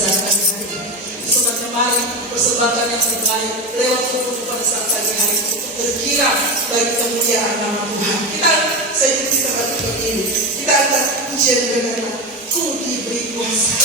berdasarkan hari ini. Sebenarnya mari persembahkan yang terbaik lewat foto pada saat pagi hari itu berkira bagi kemuliaan nama Tuhan. Saya kita baca begini. Kita akan ujian dengan ku diberi kuasa.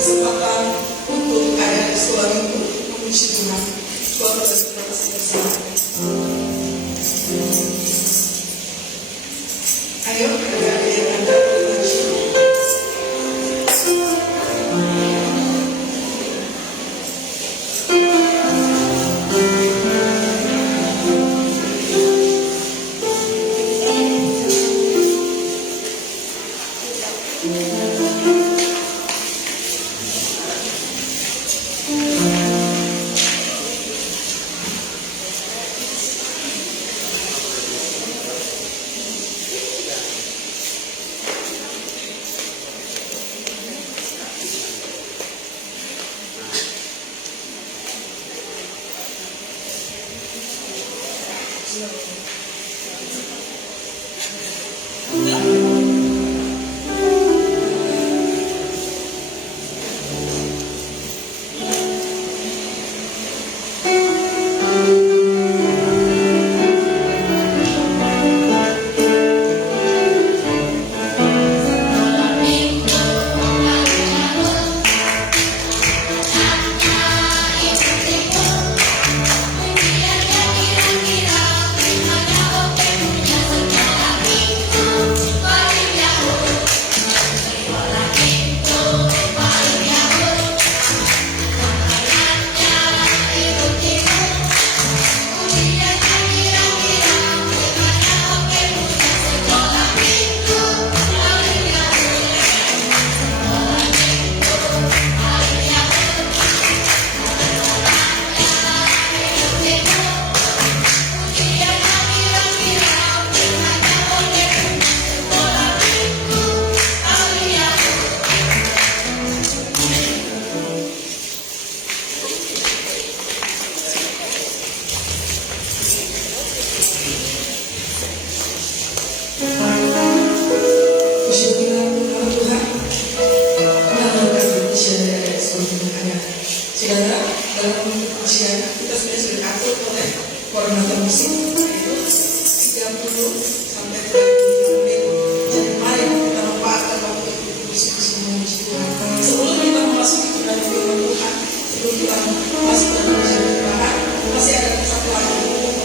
Kesempatan untuk ayah suamiku memuji Tuhan. Tuhan bersama. Ayo,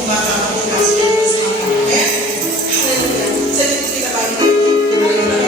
mga bata mabukas ng kasama. Amen? Hallelujah. Sa dito pinabalik. Hallelujah.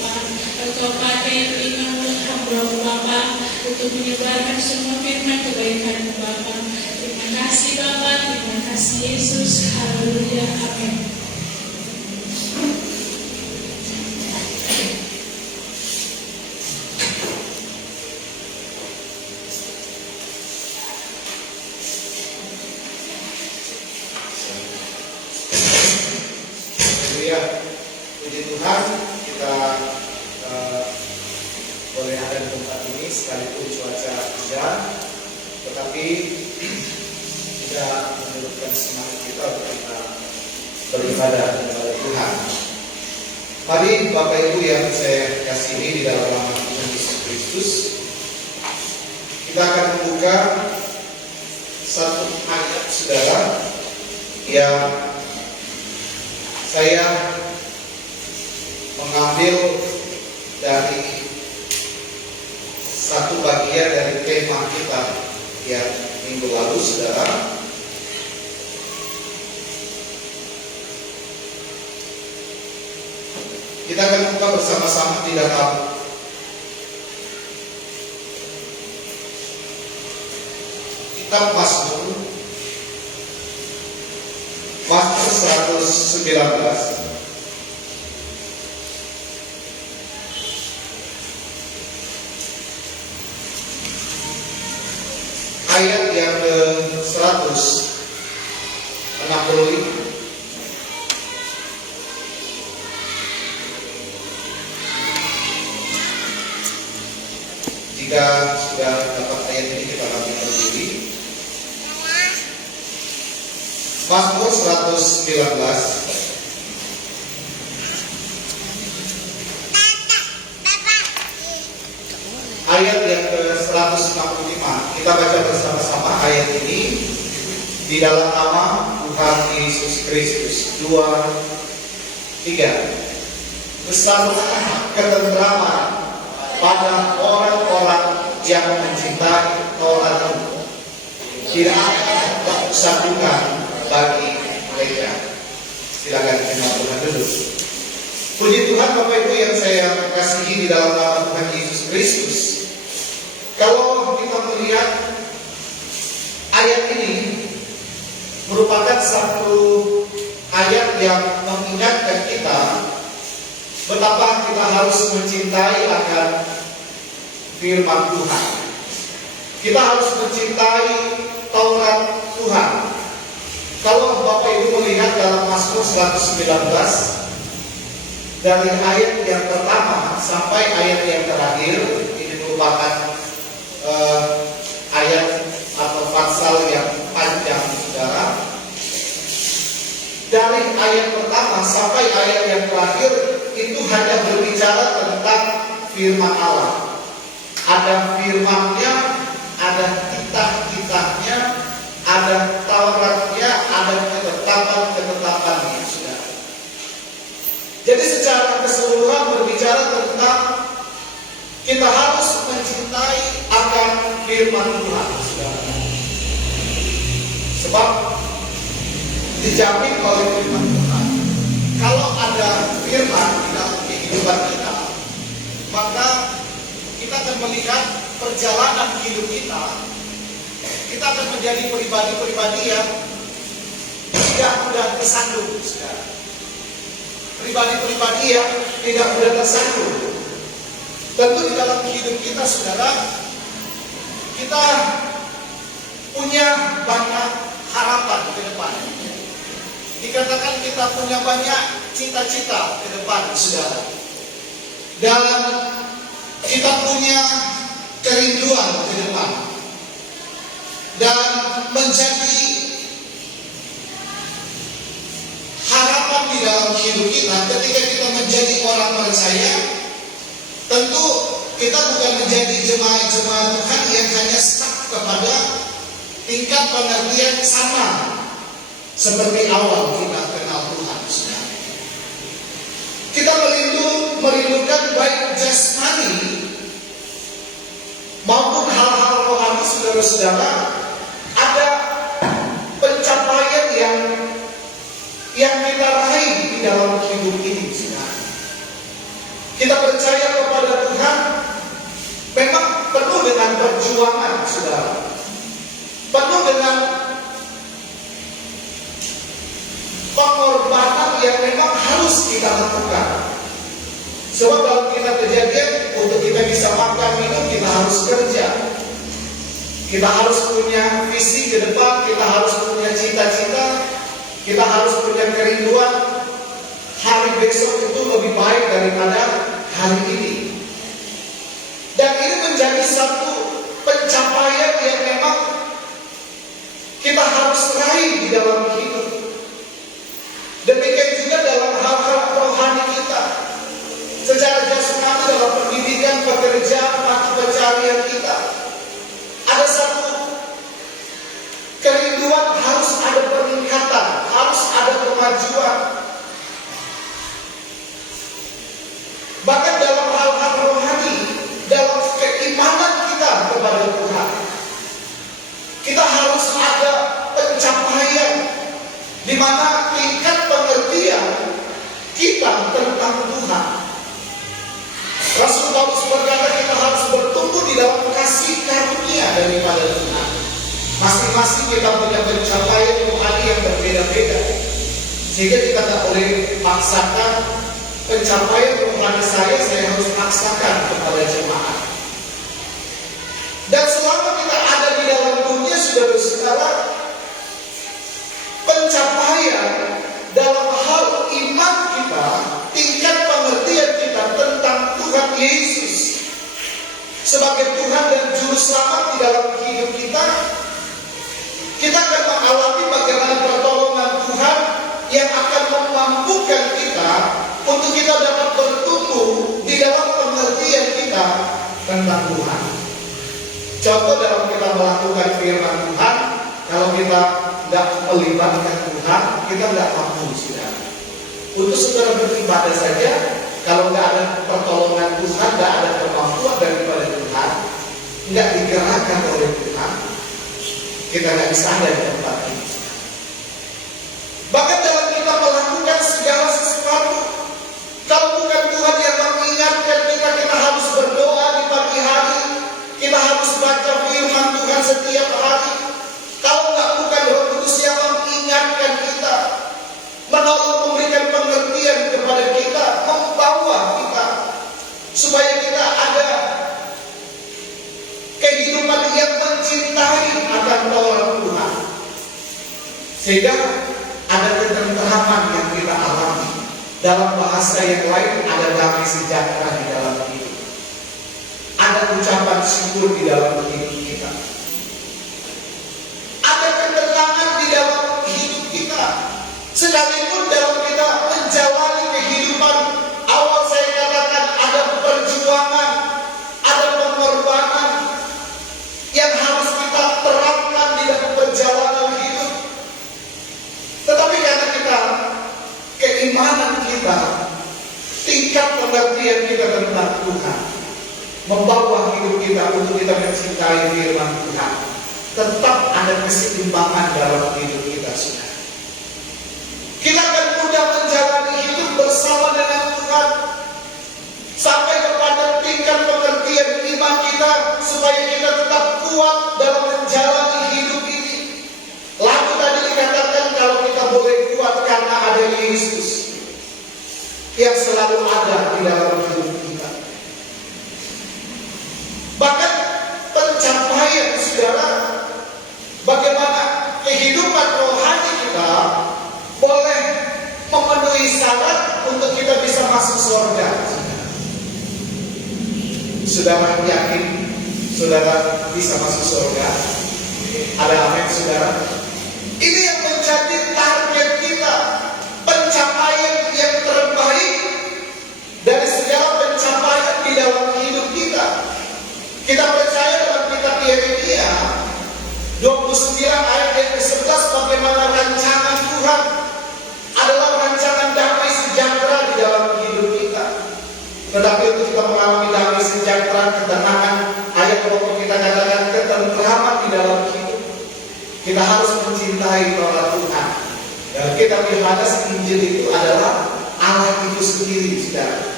Bapa. Engkau pakai telinga mulut hamba-Mu Bapa untuk menyebarkan semua firman kebaikan-Mu Bapa. Terima kasih Bapa, terima kasih Yesus. Haleluya, amin. Puji Tuhan, kita boleh ada di tempat ini sekalipun cuaca hujan, tetapi tidak menyurutkan semangat kita untuk kita beribadah kepada Tuhan. Mari Bapak Ibu yang saya kasihi di dalam nama Tuhan Yesus Kristus, kita akan membuka satu ayat saudara yang saya mengambil dari satu bagian dari tema kita yang minggu lalu, saudara. Kita akan buka bersama-sama di dalam kitab Mazmur 119. Ayat yang ke-165. Jika sudah dapat ayat ini, kita akan berdiri. Mazmur 119 ayat yang ke-165. Kita baca bersama-sama ayat ini di dalam nama Tuhan Yesus Kristus. 2, 3. Bersama ketentraman pada orang-orang yang mencintai Taurat-Mu. Tidak ada kesatuan bagi mereka. Silakan firman Tuhan dulu. Puji Tuhan Bapak Ibu yang saya kasihi di dalam nama Tuhan Yesus Kristus. Kalau kita melihat ayat ini merupakan satu ayat yang mengingatkan kita betapa kita harus mencintai akan firman Tuhan. Kita harus mencintai Taurat Tuhan. Kalau Bapak Ibu melihat dalam Mazmur 119 dari ayat yang pertama sampai ayat yang terakhir, ini merupakan ayat atau pasal yang panjang, saudara. Dari ayat pertama sampai ayat yang terakhir itu hanya berbicara tentang firman Allah. Ada firman-Nya, ada kitab-kitabnya, ada Tauratnya, ada ketetapan-ketetapannya, saudara. Jadi secara keseluruhan berbicara tentang kita harus mencintai akan firman Tuhan, saudara. Sebab dijamin oleh firman Tuhan, kalau ada firman di dalam kehidupan kita, maka kita akan melihat perjalanan hidup kita. Kita akan menjadi pribadi-pribadi yang tidak mudah tersandung, saudara. Pribadi-pribadi yang tidak mudah tersandung. Tentu di dalam hidup kita, saudara, kita punya banyak harapan ke depan. Dikatakan kita punya banyak cita-cita ke depan, saudara. Dan kita punya kerinduan ke depan. Dan menjadi harapan di dalam hidup kita ketika kita menjadi orang percaya. Tentu kita bukan menjadi jemaat-jemaat Tuhan yang hanya stuck kepada tingkat pengertian sama seperti awal kita kenal Tuhan. Kita merindukan baik jasmani maupun hal-hal rohani, saudara-saudara. Ada pencapaian yang kita raih di dalam hidup ini, saudara. Kita yang memang harus kita lakukan. Sebab dalam kitab Kejadian, untuk kita bisa makan minum, kita harus kerja. Kita harus punya visi ke depan, kita harus punya cita-cita, kita harus punya kerinduan. Hari besok itu lebih baik daripada hari ini. Dan ini menjadi satu pencapaian yang memang kita harus raih di dalam hidup. Demikian juga dalam hal-hal rohani kita. Secara jasmani dalam pendidikan, pekerjaan, mata pencarian kita, ada satu kerinduan, harus ada peningkatan, harus ada kemajuan. Bahkan dalam hal-hal rohani, dalam keimanan kita kepada Tuhan, kita harus ada pencapaian di mana tingkat pengertian kita tentang Tuhan. Rasul Paulus berkata kita harus bertumbuh di dalam kasih karunia daripada Tuhan. Masing-masing kita punya pencapaian rohani yang berbeda-beda, sehingga kita tak boleh paksakan pencapaian rohani saya harus paksakan kepada jemaat. Dan selama kita ada di dalam dunia, saudara-saudara, pencapaian dalam hal iman kita, tingkat pengertian kita tentang Tuhan Yesus sebagai Tuhan dan Juru Selamat di dalam hidup kita, kita akan mengalami bagaimana pertolongan Tuhan yang akan memampukan kita untuk kita dapat bertumbuh di dalam pengertian kita tentang Tuhan. Contoh dalam kita melakukan firman Tuhan, kalau kita tidak melibatkan Tuhan, kita tidak mampu, saudara. Untuk saudara beribadah saja, kalau nggak ada pertolongan Tuhan, nggak ada kemampuan daripada Tuhan, nggak digerakkan oleh Tuhan, kita nggak bisa ada di tempat ini. Bahkan dalam kita melakukan segala sesuatu, kalau bukan Tuhan yang mengingatkan kita, kita harus berdoa di pagi hari, kita harus baca firman Tuhan setiap hari. Kalau nggak bukan Roh Kudus yang mengingatkan kita, menolong, memberikan pengertian kepada kita, membawa kita supaya kita ada kehidupan yang mencintai akan Taurat Tuhan, sehingga ada ketenteraman yang kita alami. Dalam bahasa yang lain, ada damai sejahtera di dalam hidup, ada ucapan syukur di dalam hidup kita, ada ketenangan di dalam hidup kita. Sekalipun dalam kita menjalani kehidupan, awal saya katakan ada perjuangan, ada pengorbanan yang harus kita terapkan di dalam perjalanan hidup. Tetapi karena kita, keimanan kita, tingkat pengertian kita tentang Tuhan, membawa hidup kita untuk kita mencintai firman Tuhan, tetap ada keseimbangan dalam hidup kita, saudara. Kita akan mudah menjalani hidup bersama dengan Tuhan sampai kepada tingkat pengertian iman kita, supaya kita tetap kuat dalam menjalani hidup ini. Lalu tadi dikatakan kalau kita boleh kuat karena ada Yesus yang selalu ada di dalam hidup kita. Bahkan pencapaian, saudara, bagaimana kehidupan rohani kita boleh memenuhi syarat untuk kita bisa masuk surga. Saudara yakin saudara bisa masuk surga? Ada amin, saudara? Ini yang menjadi target kita, pencapaian yang terbaik dari segala pencapaian di dalam hidup kita. Kita percaya dalam kitab Yeremia 29 ayat yang ke-11, bagaimana rancangan Tuhan adalah rancangan damai sejahtera di dalam hidup kita. Tetapi untuk kita mengalami damai sejahtera, ketenangan, ayat pokok kita katakan ketenteraman di dalam hidup, kita harus mencintai Taurat Tuhan. Dan kita lihat Injil itu adalah Allah itu sendiri, saudara.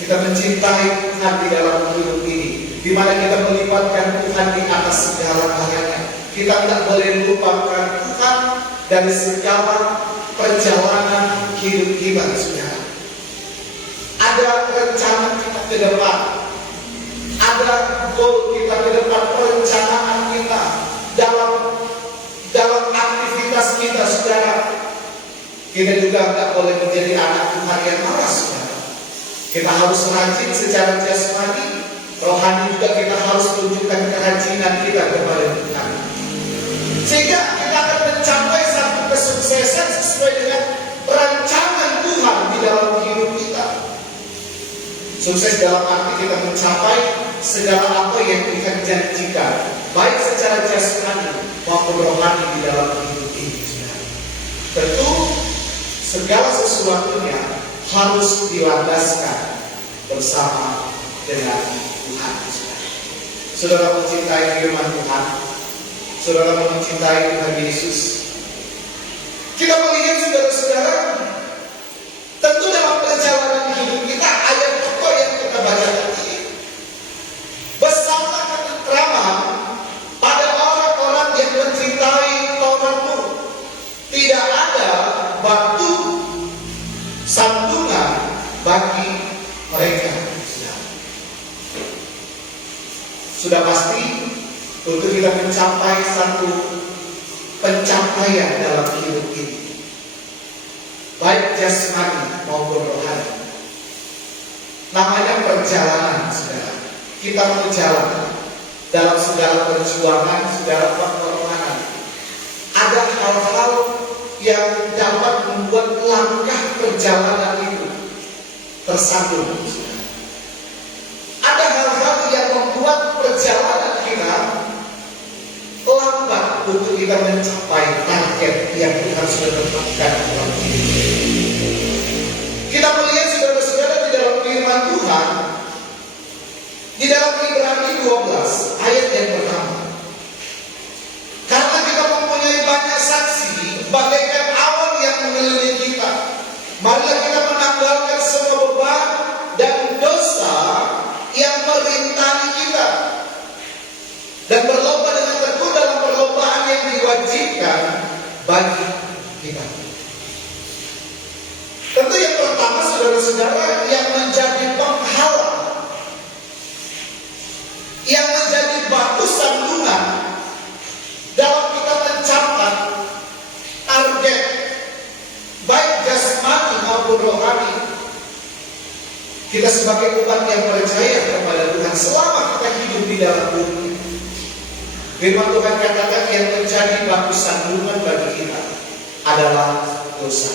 Kita mencintai Tuhan di dalam hidup ini, di mana kita melibatkan Tuhan di atas segala galanya. Kita tidak boleh melupakan Tuhan dari segala perjalanan hidup kita, saudara. Ada rencana kita ke depan, ada goal kita ke depan, perencanaan kita dalam aktivitas kita, saudara. Kita juga nggak boleh menjadi anak Tuhan yang malas, saudara. Kita harus rajin secara jasmani, rohani juga kita harus tunjukkan kerajinan kita kepada Tuhan. Sehingga kita akan mencapai satu kesuksesan sesuai dengan rancangan Tuhan di dalam hidup kita. Sukses dalam arti kita mencapai segala apa yang kita janjikan, baik secara jasmani maupun rohani di dalam hidup ini. Tentu segala sesuatunya harus dilandaskan bersama dengan Tuhan. Saudara mencintai firman Tuhan, saudara mencintai Tuhan Yesus. Kita melihat saudara-saudara, tentu dalam perjalanan hidup kita ada tokoh yang kita baca tadi. Bersama ketentraman pada orang-orang yang mencintai Tauratmu, tidak ada batu sandungan bagi mereka. Sudah pasti untuk kita mencapai satu pencapaian dalam hidup ini, baik jasmani maupun rohani. Namanya perjalanan, saudara. Kita berjalan dalam segala perjuangan, segala pengorbanan. Ada hal-hal yang dapat membuat langkah perjalanan itu tersandung. Ada hal-hal yang membuat perjalanan kita lambat untuk kita mencapai target yang Tuhan sudah tetapkan dalam hidup. Kita melihat saudara-saudara di dalam firman Tuhan, di dalam Ibrani 12 ayat yang pertama. Karena kita mempunyai banyak saksi bagaikan awan yang mengelilingi kita, marilah kita menanggalkan semua beban dan dosa yang merintangi kita, dan berlomba dengan tekun dalam perlombaan yang diwajibkan bagi kita. Tentu yang pertama, saudara-saudara, yang menjadi penghalang, yang menjadi batu sandungan dalam kita mencapai target baik jasmani maupun rohani kita sebagai umat yang percaya kepada Tuhan selama kita hidup di dalam bumi. Firman Tuhan katakan yang menjadi batu sandungan bagi kita adalah dosa.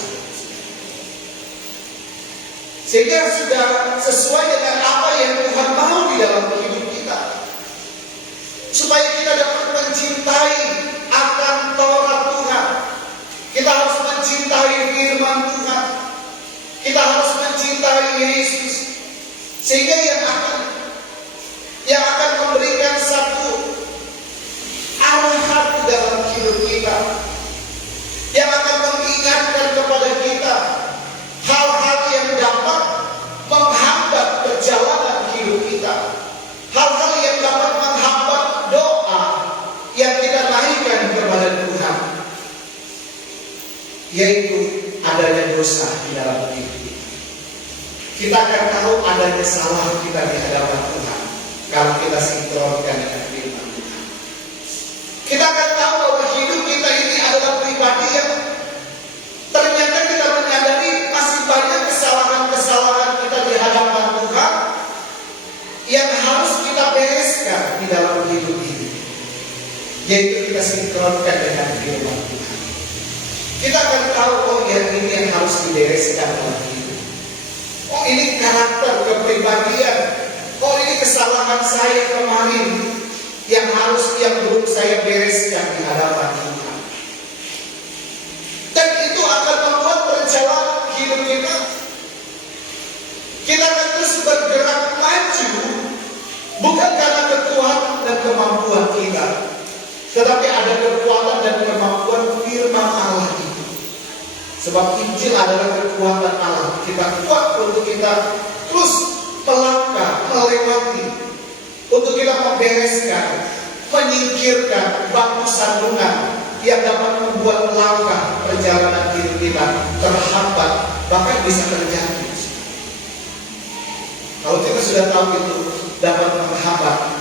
Sehingga sudah sesuai dengan apa yang Tuhan mau di dalam hidup kita, supaya kita dapat mencintai akan Taurat Tuhan. Kita harus mencintai firman Tuhan. Kita harus mencintai Yesus. Sehingga yang akan memberikan satu arahan dalam hidup kita, yang akan mengingatkan kepada kita hal-hal yang dapat menghambat perjalanan hidup kita, hal-hal yang dapat menghambat doa yang kita naikkan kepada Tuhan, yaitu adanya dosa di dalam hidup kita. Kita akan tahu adanya kesalahan kita di hadapan Tuhan kalau kita sinkronkan dengan firman Tuhan. Kita akan tahu bahwa hidup kita ini adalah pribadi yang ternyata kita menyadari masih banyak kesalahan-kesalahan kita di hadapan Tuhan yang harus kita bereskan di dalam hidup ini, yaitu kita sinkronkan dengan firman Tuhan. Kita akan tahu, oh yang ini yang harus dibereskan dalam hidup. Oh ini karakter kepribadian. Oh ini kesalahan saya kemarin yang belum saya bereskan di hadapan Tuhan. Dan itu akan membuat perjalanan hidup kita. Kita akan terus bergerak maju, bukan karena kekuatan dan kemampuan kita, tetapi ada kekuatan dan kemampuan firman Allah itu. Sebab Injil adalah kekuatan Allah. Kita kuat untuk kita terus melangkah, melewati, untuk kita membereskan, menyingkirkan batu sandungan yang dapat membuat langkah perjalanan hidup kita terhambat bahkan bisa terjadi. Kalau kita sudah tahu itu dapat menghambat,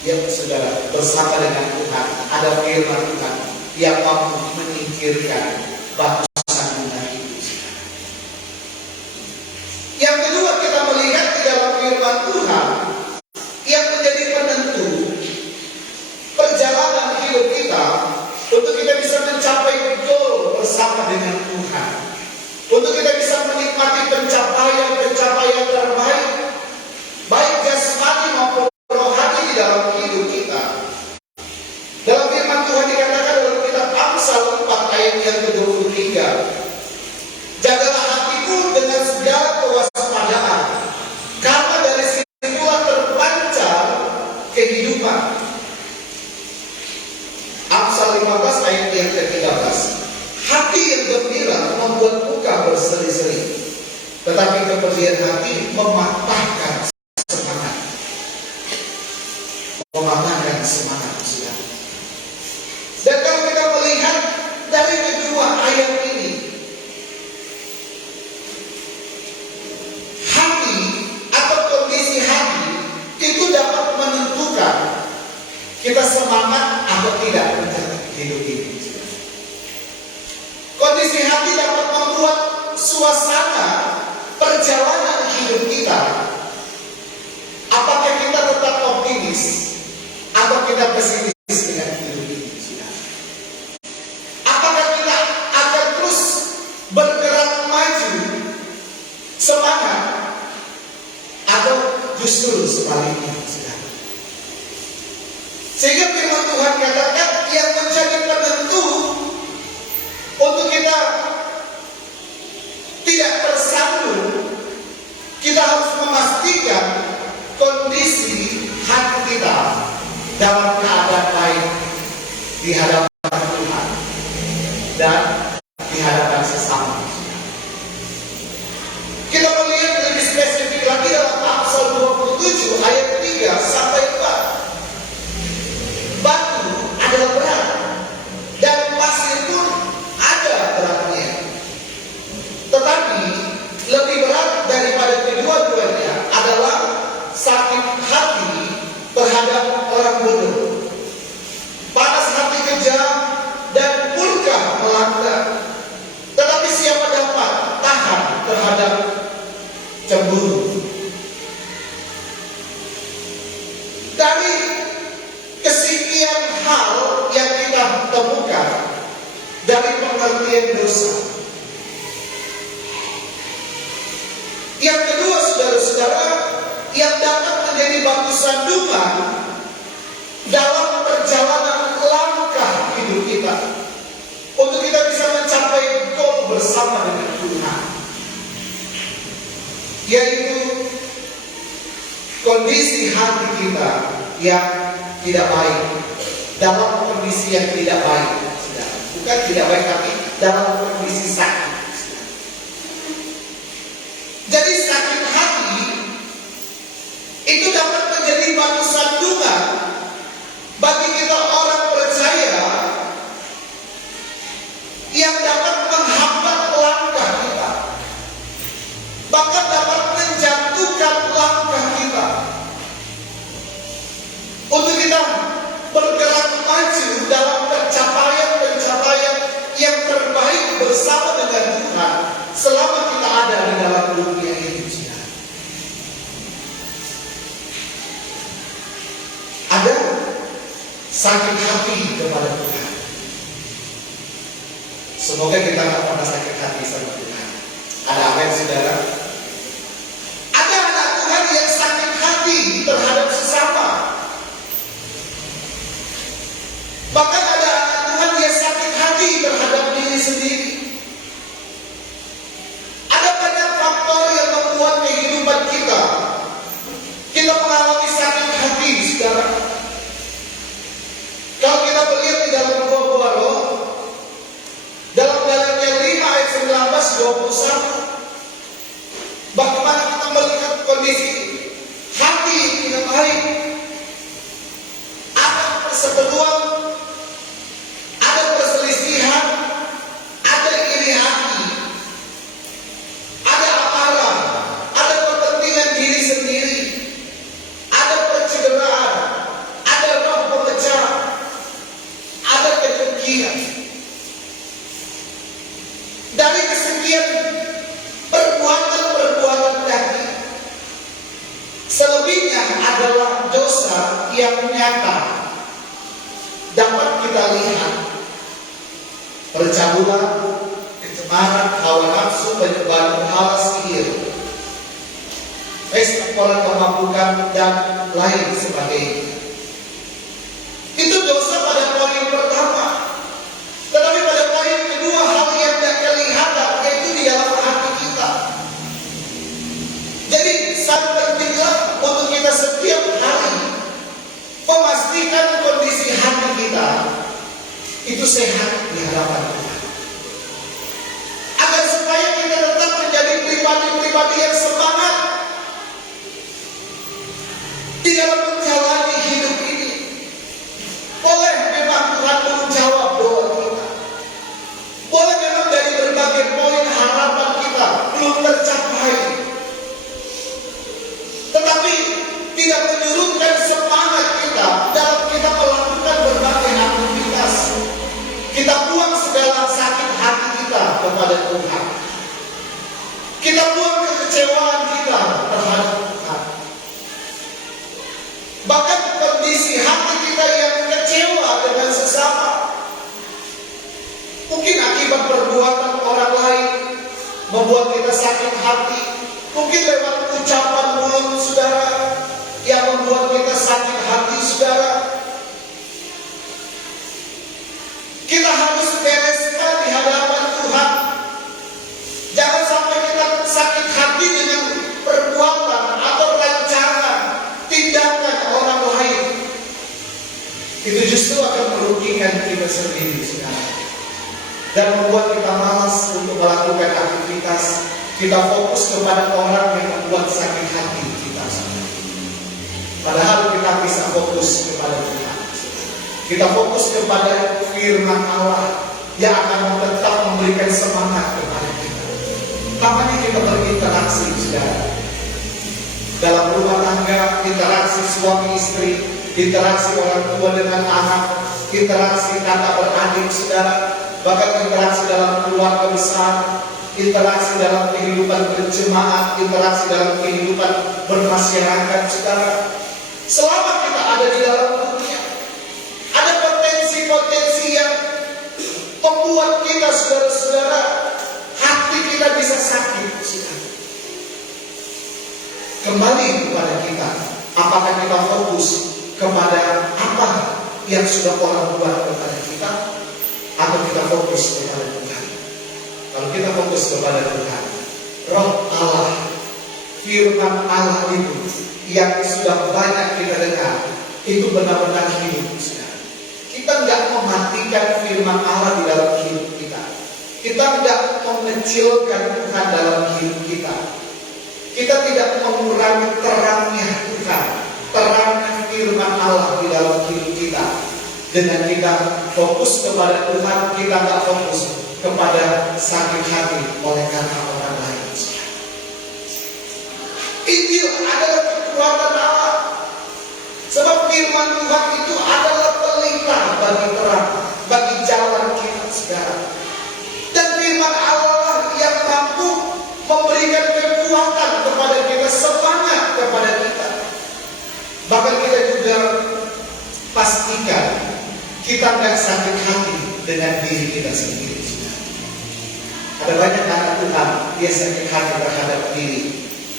ya saudara, bersama dengan Tuhan ada firman Tuhan yang mampu menyingkirkan batu sandungan itu. Yang kedua, kita melihat di dalam firman Tuhan yang menjadi penentu perjalanan hidup kita untuk kita bisa mencapai goal bersama dengan Tuhan, untuk kita bisa menikmati pencapaian terbaik, baik jasmani maupun rohani di dalam hidup kita. Dalam firman Tuhan dikatakan dalam kitab Amsal 4 ayat yang ke-23, jagalah hatimu dengan segala kewaspadaan, karena dari situlah terpancar kehidupan. Amsal 15 ayat yang ke-13, hati yang gembira membuat muka berseri-seri, tetapi kepergian hati mematahkan semangat. Mematahkan semangat, saudara. Dan kalau kita melihat dari kedua ayat ini, hati atau kondisi hati itu dapat menentukan kita semangat atau tidak menjalani hidup ini. Kondisi hati dapat membuat suasana perjalanan hidup kita. Apakah kita tetap optimis atau kita pesimis dengan hidup ini? Apakah kita akan terus bergerak maju, semangat, atau justru sebaliknya? Sehingga firman Tuhan katakan yang menjadi penentu untuk kita tidak tersandung, kita harus memastikan kondisi hati kita dalam keadaan baik di hadapan Tuhan dan di hadapan sesama. Kita melihat lebih spesifik lagi dalam Amsal 27 ayat 3 sampai 4. Batu adalah berat dan pasir pun ada beratnya, tetapi lebih berat daripada kedua-duanya adalah sakit hati terhadap orang bodoh, panas hati kejam dan murka melanda. Tetapi siapa dapat tahan terhadap cemburu? Dari kesekian hal yang kita temukan dari pengertian dosa, yang kedua, saudara-saudara, yang dapat menjadi batu sandungan dalam perjalanan langkah hidup kita untuk kita bisa mencapai goal bersama dengan Tuhan, yaitu kondisi hati kita yang tidak baik, dalam kondisi yang tidak baik, saudara. Bukan tidak baik, tapi dalam kondisi sakit. Jadi sakit hati itu dapat menjadi batu sandungan bagi kita orang percaya yang dapat menghambat langkah kita, bahkan dapat menjatuhkan langkah kita untuk kita bergerak maju dalam pencapaian yang terbaik bersama dengan Tuhan selama kita ada di dalam dunia ini. Ada sakit hati kepada Tuhan. Semoga kita tidak pernah sakit hati sama Tuhan. Ada amin, saudara? Ada anak Tuhan yang sakit hati terhadap sesama. Bahkan ada anak Tuhan yang sakit hati terhadap diri sendiri. Ada banyak faktor yang membuat kehidupan kita mengalami sakit hati, saudara. Kalau kita melihat di dalam buah-buah roh, dalam Galatia 5 ayat 19-21, bagaimana kita melihat kondisi hati yang tidak baik, ada perseteruan, ada perselisihan, ada iri hati, dunia. Dari kesekian perbuatan-perbuatan daging, selebihnya adalah dosa yang nyata. Dapat kita lihat percabulan, kecemaran, hawa nafsu, penyembahan berhala, sihir, pesta pora kemabukkan, dan lain sebagainya. Itu dosa pada poin pertama. Tetapi pada poin kedua, hal yang tidak kelihatan, yaitu di dalam hati kita. Jadi sangat pentinglah untuk kita setiap hari memastikan kondisi hati kita itu sehat di hadapan Tuhan, agar supaya kita tetap menjadi pribadi-pribadi yang semangat di dalam menjalani hidup ini. Boleh memang Tuhan menjawab doa kita, boleh memang dari berbagai poin harapan kita belum tercapai, tetapi tidak menyurutkan semangat kita dalam kita melakukan berbagai aktivitas. Kita buang segala sakit hati kita kepada Tuhan. Kita buang kekecewaan kita terhadap Tuhan. Bahkan kondisi hati kita yang kecewa dengan sesama, mungkin akibat perbuatan orang lain membuat kita sakit hati. Mungkin lewat ucapan mulut saudara yang membuat kita sakit hati saudara. Kita harus bereskan di hadapan Tuhan. Jangan sampai kita sakit hati dengan perbuatan atau rancangan, tindakan orang lain. Itu justru akan merugikan kita sendiri saudara, dan membuat kita malas untuk melakukan aktivitas. Kita fokus kepada orang yang membuat sakit hati kita. Padahal kita bisa fokus kepada Tuhan. Kita fokus kepada firman Allah yang akan tetap memberikan semangat kepada kita. Makanya kita berinteraksi saudara. Dalam rumah tangga, interaksi suami istri, interaksi orang tua dengan anak, interaksi kakak beradik saudara, bahkan interaksi dalam keluarga besar, interaksi dalam kehidupan berjemaat, interaksi dalam kehidupan bermasyarakat saudara. Selama kita ada di dalam dunia, ada potensi-potensi yang membuat kita saudara-saudara, hati kita bisa sakit saudara. Kembali kepada kita, apakah kita fokus kepada apa yang sudah orang buat kepada kita, atau kita fokus kepada Tuhan? Kalau kita fokus kepada Tuhan, Roh Allah, firman Allah itu yang sudah banyak kita dengar, itu benar-benar hidup. Kita nggak mematikan firman Allah di dalam hidup kita. Kita nggak mengecilkan Tuhan dalam hidup kita. Kita tidak mengurangi terangnya Tuhan, terangnya firman Allah di dalam hidup kita. Dengan kita fokus kepada Tuhan, kita nggak fokus kepada sakit hati oleh karena orang lain. Injil adalah kekuatan Allah. Sebab firman Tuhan itu adalah pelita bagi terang, bagi jalan kita sekarang. Dan firman Allah yang mampu memberikan kekuatan kepada kita, semangat kepada kita. Bahkan kita juga pastikan kita nggak sakit hati dengan diri kita sendiri. Ada banyak anak Tuhan, dia sakit hati terhadap diri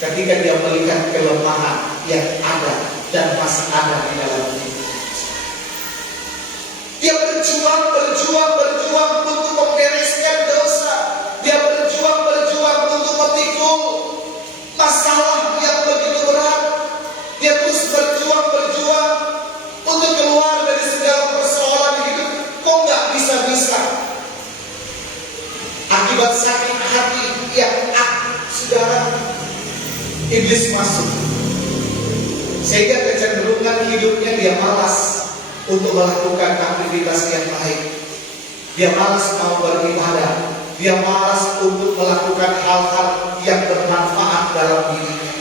ketika dia melihat kelemahan yang ada dan masih ada di dalam diri. Dia berjuang untuk membereskan dosa. Dia berjuang untuk memikul masalah yang begitu berat. Dia terus berjuang untuk keluar dari segala persoalan hidup. Kok nggak bisa-bisa? Akibat sakit hati yang saudara, iblis masuk, sehingga kecenderungan hidupnya dia malas untuk melakukan aktivitas yang baik. Dia malas mau beribadah. Dia malas untuk melakukan hal-hal yang bermanfaat dalam dirinya.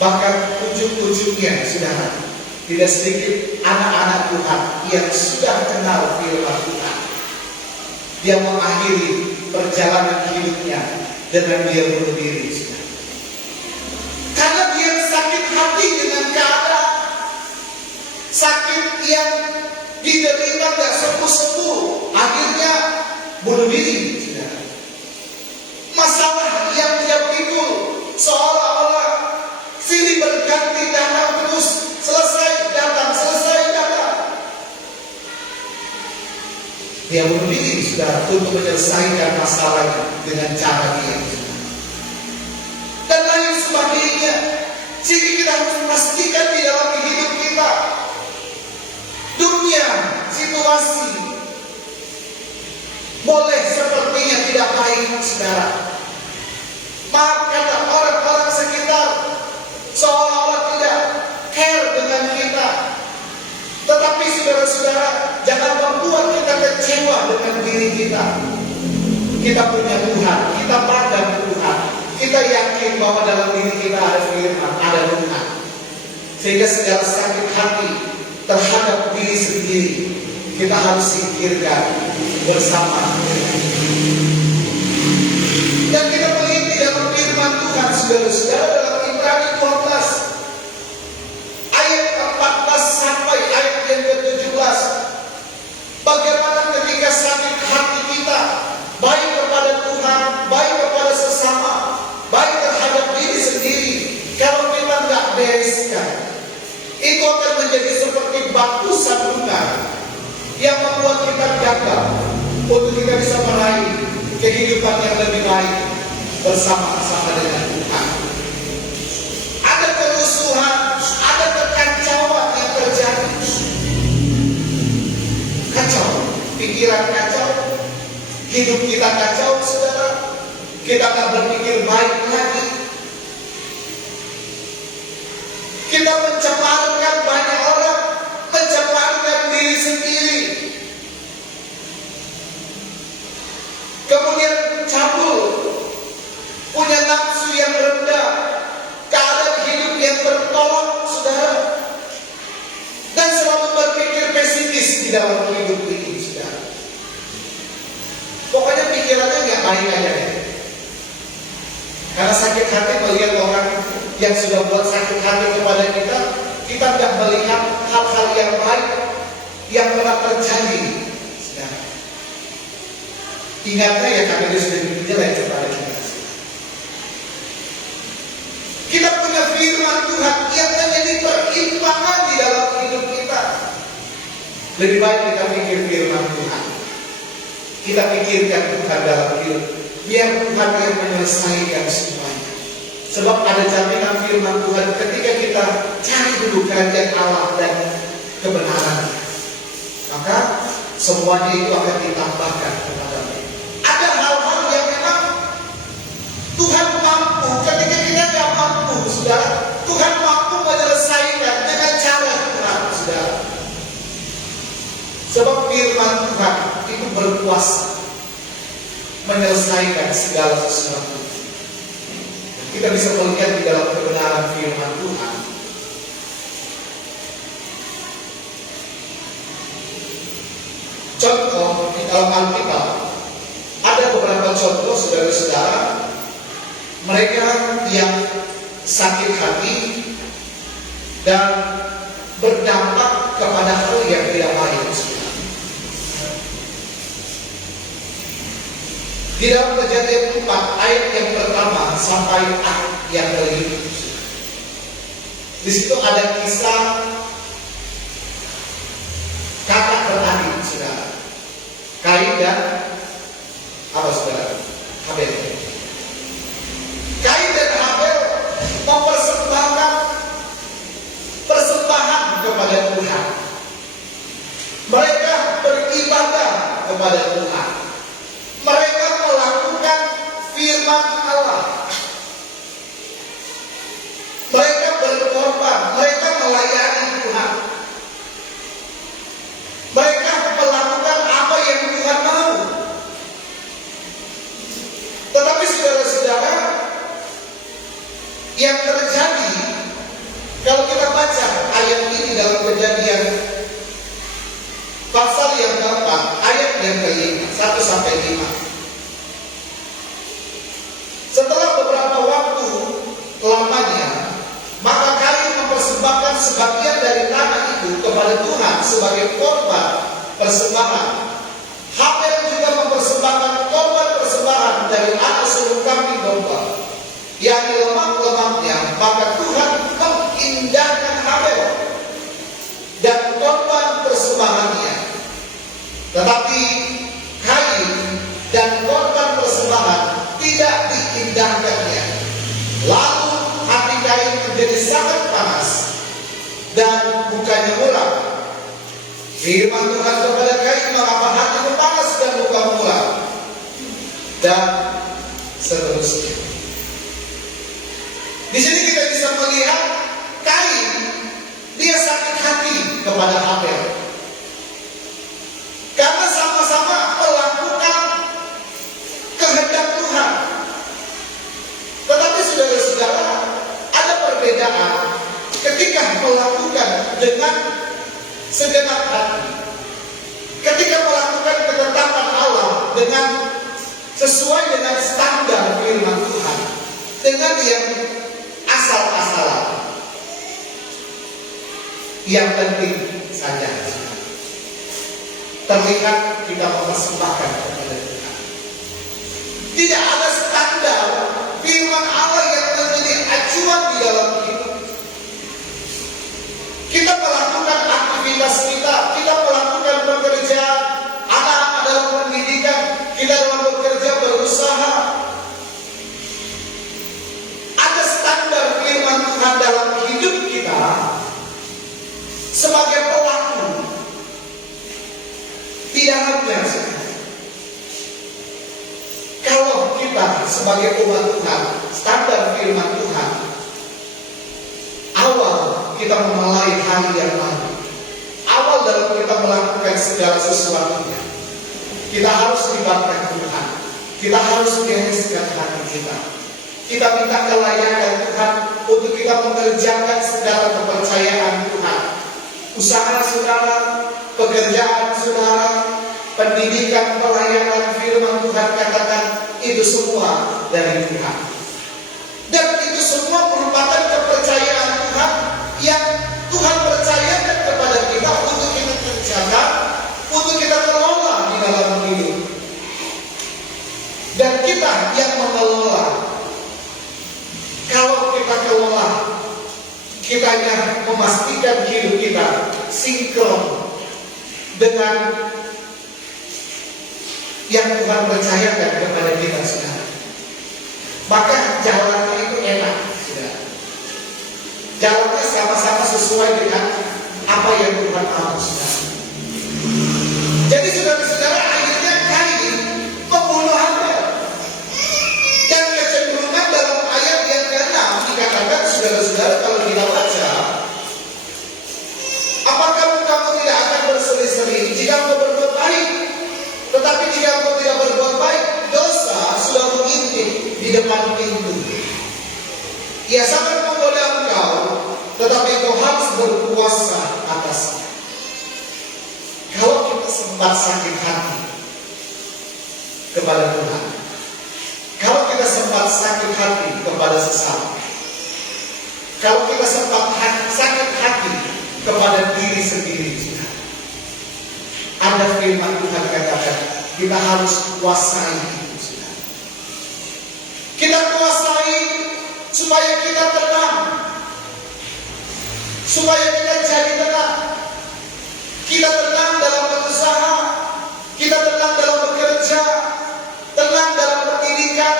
Bahkan ujung-ujungnya saudara, Tidak sedikit anak-anak Tuhan yang sudah kenal firman Tuhan, dia mengakhiri perjalanan hidupnya dengan dia bunuh diri. Karena dia sakit hati dengan keadaan, sakit yang diderita gak sembuh-sembuh, akhirnya bunuh diri. Masalah yang dia pikul seolah-olah silih berganti datang terus, selesai datang. Dia bunuh diri, saudara, untuk menyelesaikan masalahnya dengan cara dia. Dan lain sebagainya. Sehingga kita harus memastikan di dalam hidup kita, dunia, situasi boleh sepertinya tidak baik, saudara. Maaf kata orang-orang sekitar seolah-olah tidak care dengan kita. Tetapi saudara-saudara, jangan membuat kita kecewa dengan diri kita. Kita punya Tuhan, kita pandang Tuhan, kita yakin bahwa dalam diri kita ada firman, ada Tuhan. Sehingga segala sakit hati terhadap diri sendiri kita harus singkirkan bersama. Dan kita melihat di dalam firman Tuhan, saudara-saudara, dalam Ibrani 12 ayat 14 sampai ayat yang ke-17, bagaimana ketika sakit hati kita, baik kepada Tuhan, baik kepada sesama, baik terhadap diri sendiri, kalau kita nggak bereskan, itu akan menjadi seperti batu sandungan yang membuat kita gagal untuk kita bisa meraih kehidupan yang lebih baik bersama-sama dengan Tuhan. Ada kerusuhan, ada kekacauan yang terjadi. Kacau, pikiran kacau, hidup kita kacau, saudara. Kita tak berpikir baik lagi. Kita mencemarkan banyak orang, mencemarkan diri sendiri. Kemudian cabul, punya nafsu yang rendah, keadaan hidup yang bertolak, saudara. Dan selalu berpikir pesimis di dalam hidup ini, saudara. Pokoknya pikirannya nggak baik aja ya. Karena sakit hati melihat orang yang sudah buat sakit hati kepada kita, kita tidak melihat hal-hal yang baik yang pernah terjadi. Saudara. Ingatlah ya, karena dia sudah menjelek kepada kita. Kita punya firman Tuhan yang menjadi perimbangan di dalam hidup kita. Lebih baik kita pikir firman Tuhan. Kita pikirkan Tuhan dalam hidup. Biar Tuhan yang menyelesaikan semuanya. Sebab ada jaminan firman Tuhan ketika kita cari dulu kerajaan Allah dan kebenarannya, maka semuanya itu akan ditambahkan kepada kita. Ada hal-hal yang memang Tuhan mampu, ketika kita tidak mampu, saudara, Tuhan mampu menyelesaikan dengan cara Tuhan, saudara. Sebab firman Tuhan itu berkuasa menyelesaikan segala sesuatu. Kita bisa melihat di dalam kebenaran firman Tuhan. Contoh di dalam Alkitab, ada beberapa contoh saudara-saudara, mereka yang sakit hati dan berdampak kepada hal yang tidak baik. Di dalam Kejadian 4 ayat yang pertama sampai ayat yang ke-5, di situ ada kisah kakak beradik, saudara. Kain dan apa, saudara? Habel. Kain dan Habel mempersembahkan persembahan kepada Tuhan. Mereka beribadah kepada Tuhan. Mereka melakukan firman Allah. Mereka berkorban, mereka melayani Tuhan. Mereka melakukan apa yang Tuhan mau. Tetapi saudara-saudara, yang terjadi kalau kita baca ayat ini dalam sampai 5. Setelah beberapa waktu lamanya, maka Kain mempersembahkan sebagian dari tanah itu kepada Tuhan sebagai korban persembahan. Habel juga mempersembahkan korban persembahan dari anak sulung kambing domba, yakni lemak-lemaknya. Maka Tuhan mengindahkan Habel dan korban persembahannya, tetapi Kain dan korban persembahan tidak diindahkannya. Lalu hati Kain menjadi sangat panas dan mukanya muram. Firman Tuhan kepada Kain, mengapa hatimu panas dan mukamu muram? Dan seterusnya. Di sini kita bisa melihat Kain, dia sakit hati kepada Habel karena sama-sama melakukan kehendak Tuhan. Tetapi saudara-saudara, ada perbedaan ketika melakukan dengan segenap hati, ketika melakukan ketetapan Allah dengan sesuai dengan standar firman Tuhan, dengan yang asal-asalan. Yang penting saja terlihat kita mempersembahkan kepada Tuhan. Tidak ada standar firman Allah yang menjadi acuan di dalam hidup. Kita melakukan aktivitas kita melakukan pekerjaan, anak-anak dalam pendidikan, kita dalam bekerja berusaha. Ada standar firman Tuhan dalam hidup kita sebagai pelaku. Tidak hanya kalau kita sebagai umat Tuhan, standar firman Tuhan, awal kita memulai hari yang lalu, awal dalam kita melakukan segala sesuatunya, kita harus libatkan Tuhan, kita harus bereskan hati kita. Kita minta kelayakan Tuhan untuk kita mengerjakan segala kepercayaan Tuhan. Usaha saudara, pekerjaan saudara, pendidikan, pelayanan firman Tuhan katakan, itu semua dari Tuhan. Dan itu semua merupakan kepercayaan Tuhan yang Tuhan percayakan kepada kita untuk kita kerjakan, untuk kita kelola di dalam hidup. Dan kita yang mengelola. Kalau kita kelola, kita hanya memastikan hidup kita sinkron dengan yang Tuhan percayakan kepada kita, saudara. Maka jalannya itu enak, saudara. Jalannya sama-sama sesuai dengan apa yang Tuhan mau, saudara. Jadi saudara-saudara, akhirnya Kain membunuh Habel. Dan kecenderungan dalam ayat yang ke-6 dikatakan, saudara-saudara, kalau kita baca, apakah kamu tidak akan berseri-seri jika engkau berbuat baik? Tetapi jika engkau tidak berbuat baik, dosa sudah mengintip di depan pintu. Ia sangat menggoda engkau, tetapi engkau harus berpuasa atasnya. Kalau kita sempat sakit hati kepada Tuhan, kalau kita sempat sakit hati kepada sesama, kalau kita sempat sakit hati kepada diri sendiri, ada firman Tuhan katakan, kita harus kuasai itu. Kita kuasai supaya kita tenang, supaya kita jadi tenang. Kita tenang dalam berusaha, kita tenang dalam bekerja, tenang dalam pendidikan,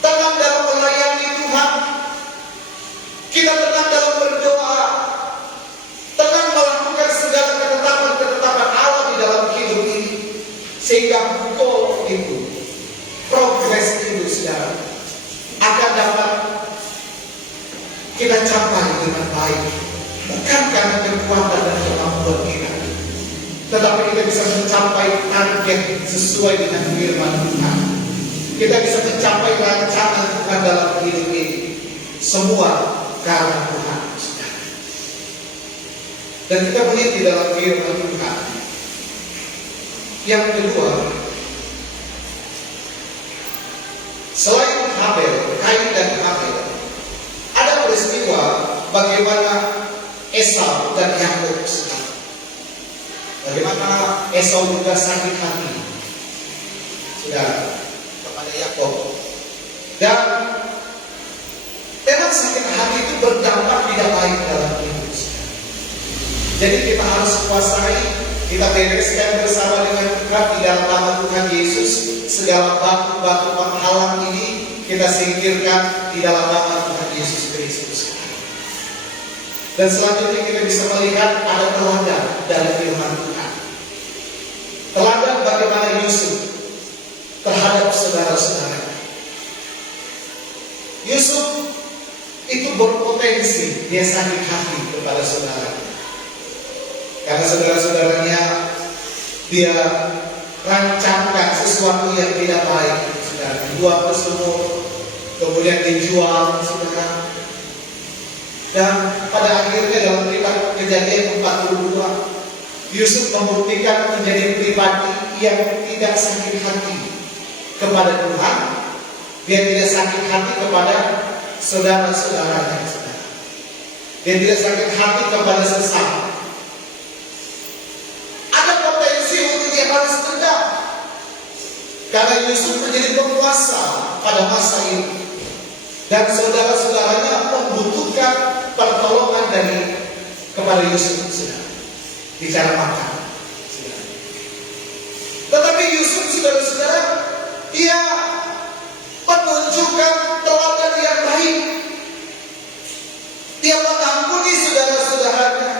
tenang dalam melayani Tuhan. Kita tenang dalam berdoa, tenang melakukan segala ketetapan-ketetapan Allah di dalam hidup ini, sehingga goal itu, progres itu, saudara, akan dapat kita capai dengan baik. Bukan karena kekuatan dan kemampuan kita, tetapi kita bisa mencapai target sesuai dengan firman Tuhan. Kita bisa mencapai rancangan Tuhan dalam hidup ini, semua karena Tuhan. Dan kita melihat di dalam firman Tuhan. Yang kedua, Selain Habel, Kain dan Habel, ada peristiwa bagaimana Esau dan Yakub. Bagaimana Esau juga sakit hati, kepada Yakub. Dan memang sakit hati itu berdampak tidak baik dalam hidup. Jadi kita harus kuasai, kita bereskan bersama dengan Tuhan di dalam nama Tuhan Yesus. Segala batu-batu penghalang ini kita singkirkan di dalam nama Tuhan Yesus Kristus. Dan selanjutnya kita bisa melihat ada teladan dari firman Tuhan. Teladan bagaimana Yusuf terhadap saudara-saudara. Yusuf itu berpotensi dia sakit hati kepada saudara, karena saudara-saudaranya dia rancangkan sesuatu yang tidak baik, saudara, dibuang ke sumur, kemudian dijual, saudara. Dan pada akhirnya dalam kitab Kejadian 42, Yusuf membuktikan menjadi pribadi yang tidak sakit hati kepada Tuhan. Dia tidak sakit hati kepada saudara-saudaranya. Dia tidak sakit hati kepada sesama. Ada potensi untuk dia balas dendam, karena Yusuf menjadi penguasa pada masa itu, dan saudara-saudaranya membutuhkan pertolongan kepada Yusuf, bicara makan. Tetapi Yusuf, saudara-saudara, dia menunjukkan teladan yang baik. Dia mengampuni saudara-saudaranya.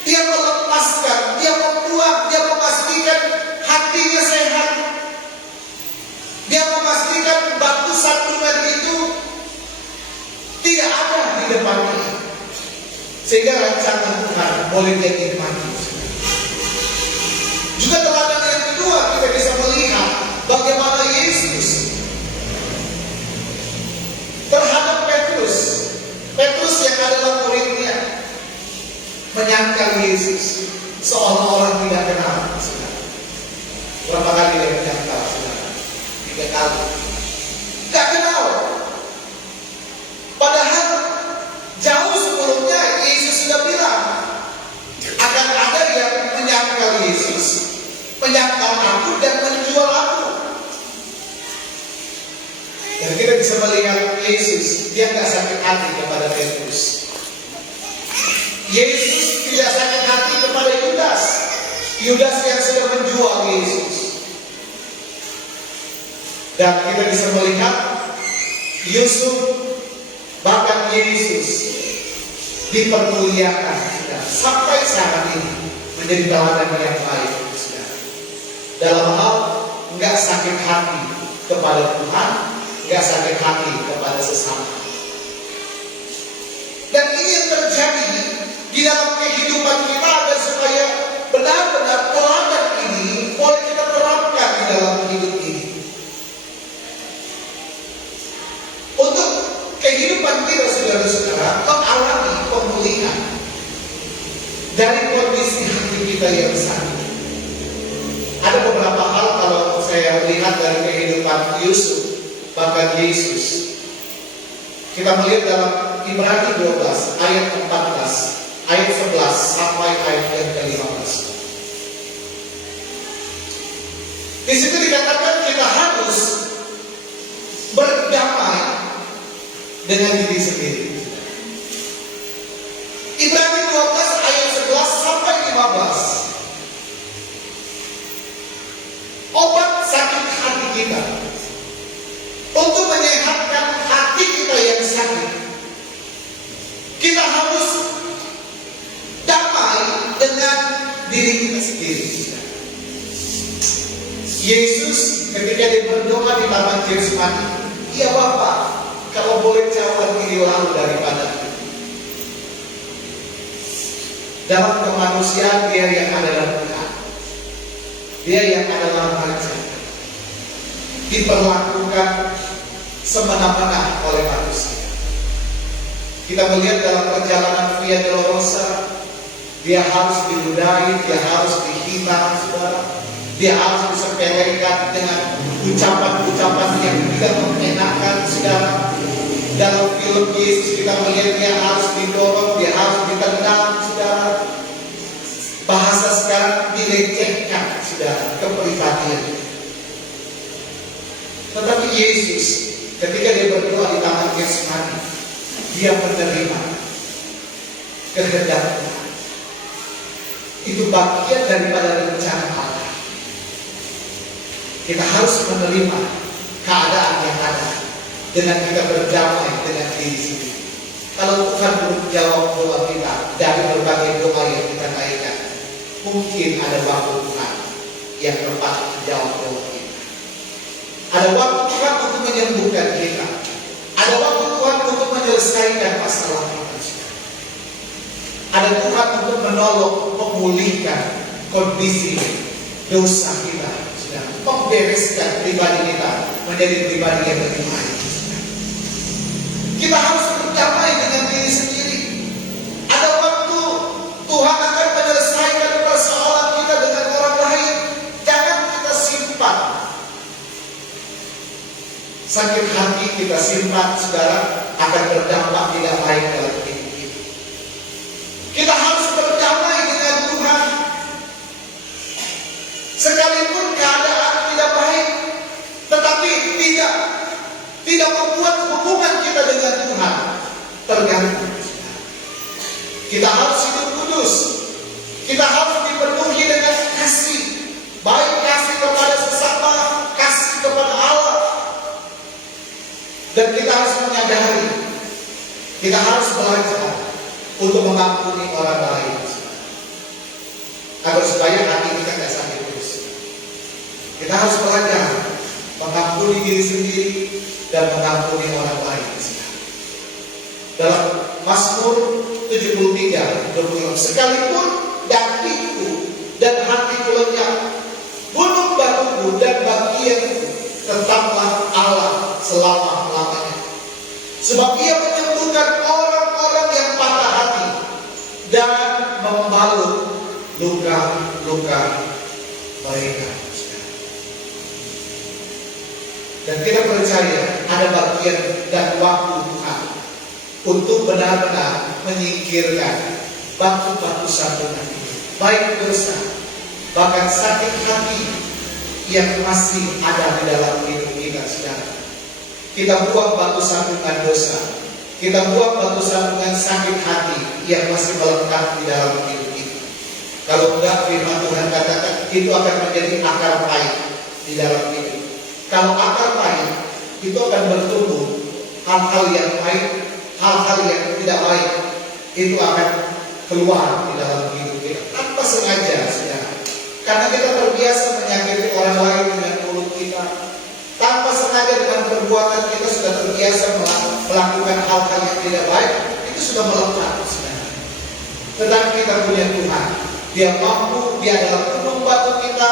Dia melepaskan, dia membuang, dia memastikan hatinya sehat. Dia memastikan batu sandungan itu tidak ada di depannya, sehingga rancangan Tuhan boleh dia nikmati. Juga teladan yang kedua, kita bisa melihat bagaimana Yesus terhadap Petrus yang adalah muridnya, menyangkal Yesus seolah-olah tidak kenal. Berapa kali dia menyangkal? 3 kali. Tidak kenal. Padahal jauh sebelumnya Yesus sudah bilang akan ada yang menyangkal Yesus, menyangkal aku dan menjual aku. Dan kita bisa melihat Yesus, dia tidak sakit hati kepada Petrus. Yesus tidak sakit hati kepada Yudas yang sudah menjual Yesus. Dan kita bisa melihat Yusuf, bahkan Yesus dipermuliakan sampai saat ini menjadi teladan yang baik, dalam hal nggak sakit hati kepada Tuhan, nggak sakit hati kepada sesama. Dan ini yang terjadi di dalam kehidupan kita, agar supaya benar-benar teladan ini boleh kita terapkan di dalam hidup ini. Untuk kehidupan kita, saudara-saudara, mengalami pemulihan dari kondisi hati kita yang sakit. Ada beberapa hal kalau saya lihat dari kehidupan Yusuf, bahkan Yesus. Kita melihat dalam Ibrani 12 ayat 14, ayat 11 sampai ayat yang ke-15. Di situ dikatakan kita harus berdamai dengan diri sendiri. Ibrani 12 ayat 11 sampai 15. Obat sakit hati kita, untuk menyehatkan hati kita yang sakit, kita harus damai dengan diri kita sendiri. Yesus ketika dia berdoa di Taman Getsemani, "Ya Bapa, kalau boleh jauhkan ini lalu daripada." Dalam kemanusiaan dia yang adalah Tuhan, dia yang adalah Raja, diperlakukan semena-mena oleh manusia. Kita melihat dalam perjalanan Via Dolorosa, dia harus diludahi, dia harus dihina, saudara. Dia harus disepelekan dengan ucapan-ucapan yang tidak mengenakan, saudara. Dalam film Yesus kita melihat dia harus didorong, dia harus ditendang, saudara. Bahasa sekarang dilecehkan, saudara, kepribadian. Tetapi Yesus ketika dia berdoa di taman Getsemani, dia menerima kehendak Tuhan. Itu bagian daripada rencana Allah. Kita harus menerima keadaan yang ada dengan kita berdamai dengan diri sendiri. Kalau Tuhan belum jawab doa kita dari berbagai doa yang kita naikkan, mungkin ada waktu Tuhan yang tepat menjawab doa kita. Ada waktu Tuhan untuk menyembuhkan kita. Ada waktu Tuhan untuk menyelesaikan masalah kita. Ada Tuhan untuk menolong, memulihkan kondisi dosa kita, membereskan pribadi kita menjadi pribadi yang lebih baik. Kita harus berdamai dengan diri sendiri. Ada waktu Tuhan akan menyelesaikan persoalan kita dengan orang lain. Jangan kita simpan sakit hati, kita simpan, saudara, akan berdampak tidak baik dalam hidup kita. Kita harus berdamai dengan Tuhan. Sekalipun keadaan tidak baik, tetapi tidak membuat hubungan kita dengan Tuhan terganggu. Kita harus hidup kudus. Kita harus dipenuhi dengan kasih, baik kasih kepada sesama, kasih kepada Allah. Dan kita harus menyadari, kita harus belajar untuk mengampuni orang lain, agar supaya hati kita tidak sakit terus. Kita harus belajar mengampuni diri sendiri dan mengampuni orang lain. Dalam Mazmur 73:26, sekalipun dakiku dan hatiku lenyap, gunung batuku dan bagianku tetaplah Allah selama-lamanya. Sebab Ia menyembuhkan orang-orang yang patah hati dan membalut luka-luka mereka. Dan kita percaya ada bagian dan waktu Tuhan untuk benar-benar menyingkirkan batu-batu sandungan itu, baik dosa, bahkan sakit hati yang masih ada di dalam hidup kita, saudara. Kita buang batu sandungan dosa, kita buang batu sandungan sakit hati yang masih melekat di dalam hidup kita. Kalau enggak, firman Tuhan katakan itu akan menjadi akar pahit di dalam hidup. Kalau akar pahit, itu akan bertumbuh hal-hal yang baik, hal-hal yang tidak baik, itu akan keluar di dalam hidup kita tanpa sengaja, saudara. Karena kita terbiasa menyakiti orang lain dengan mulut kita, tanpa sengaja dengan perbuatan kita sudah terbiasa melakukan hal-hal yang tidak baik, itu sudah melekat, saudara. Tetapi kita punya Tuhan, Dia mampu, Dia adalah gunung batu kita,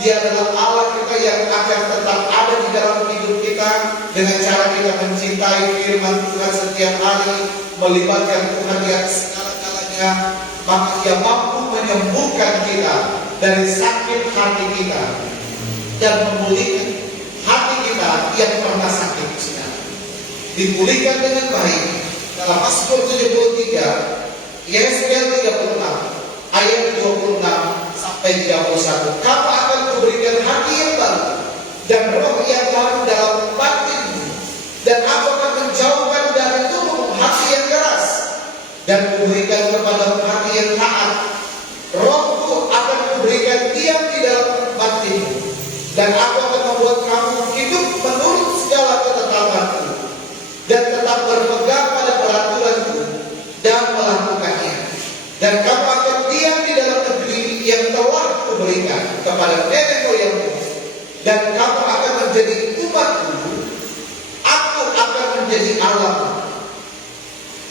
Dia adalah Allah kita yang akan tetap ada di dalam hidup kita dengan cara kita mencintai firman Tuhan setiap hari, melibatkan Tuhan di atas segala-galanya. Maka Dia mampu menyembuhkan kita dari sakit hati kita dan memulihkan hati kita yang pernah sakit. Dipulihkan dengan baik. Dalam Mazmur 73, Yesaya 36 ayat 26 sampai 31, kamu akan kuberikan hati yang baru dan roh yang baru dalam batinmu, dan aku akan menjauhkan dari tubuhmu hati yang keras dan kuberikan kepadamu hati yang taat. Rohku akan kuberikan diam di dalam batinmu, dan aku akan membuat kamu hidup menurut segala ketetapanku dan tetap berpegang pada peraturanku dan melakukannya. Dan kamu akan diam di dalam negeri yang telah kuberikan kepada nenek moyangmu, dan kamu akan menjadi umatku. Aku akan menjadi Allahmu.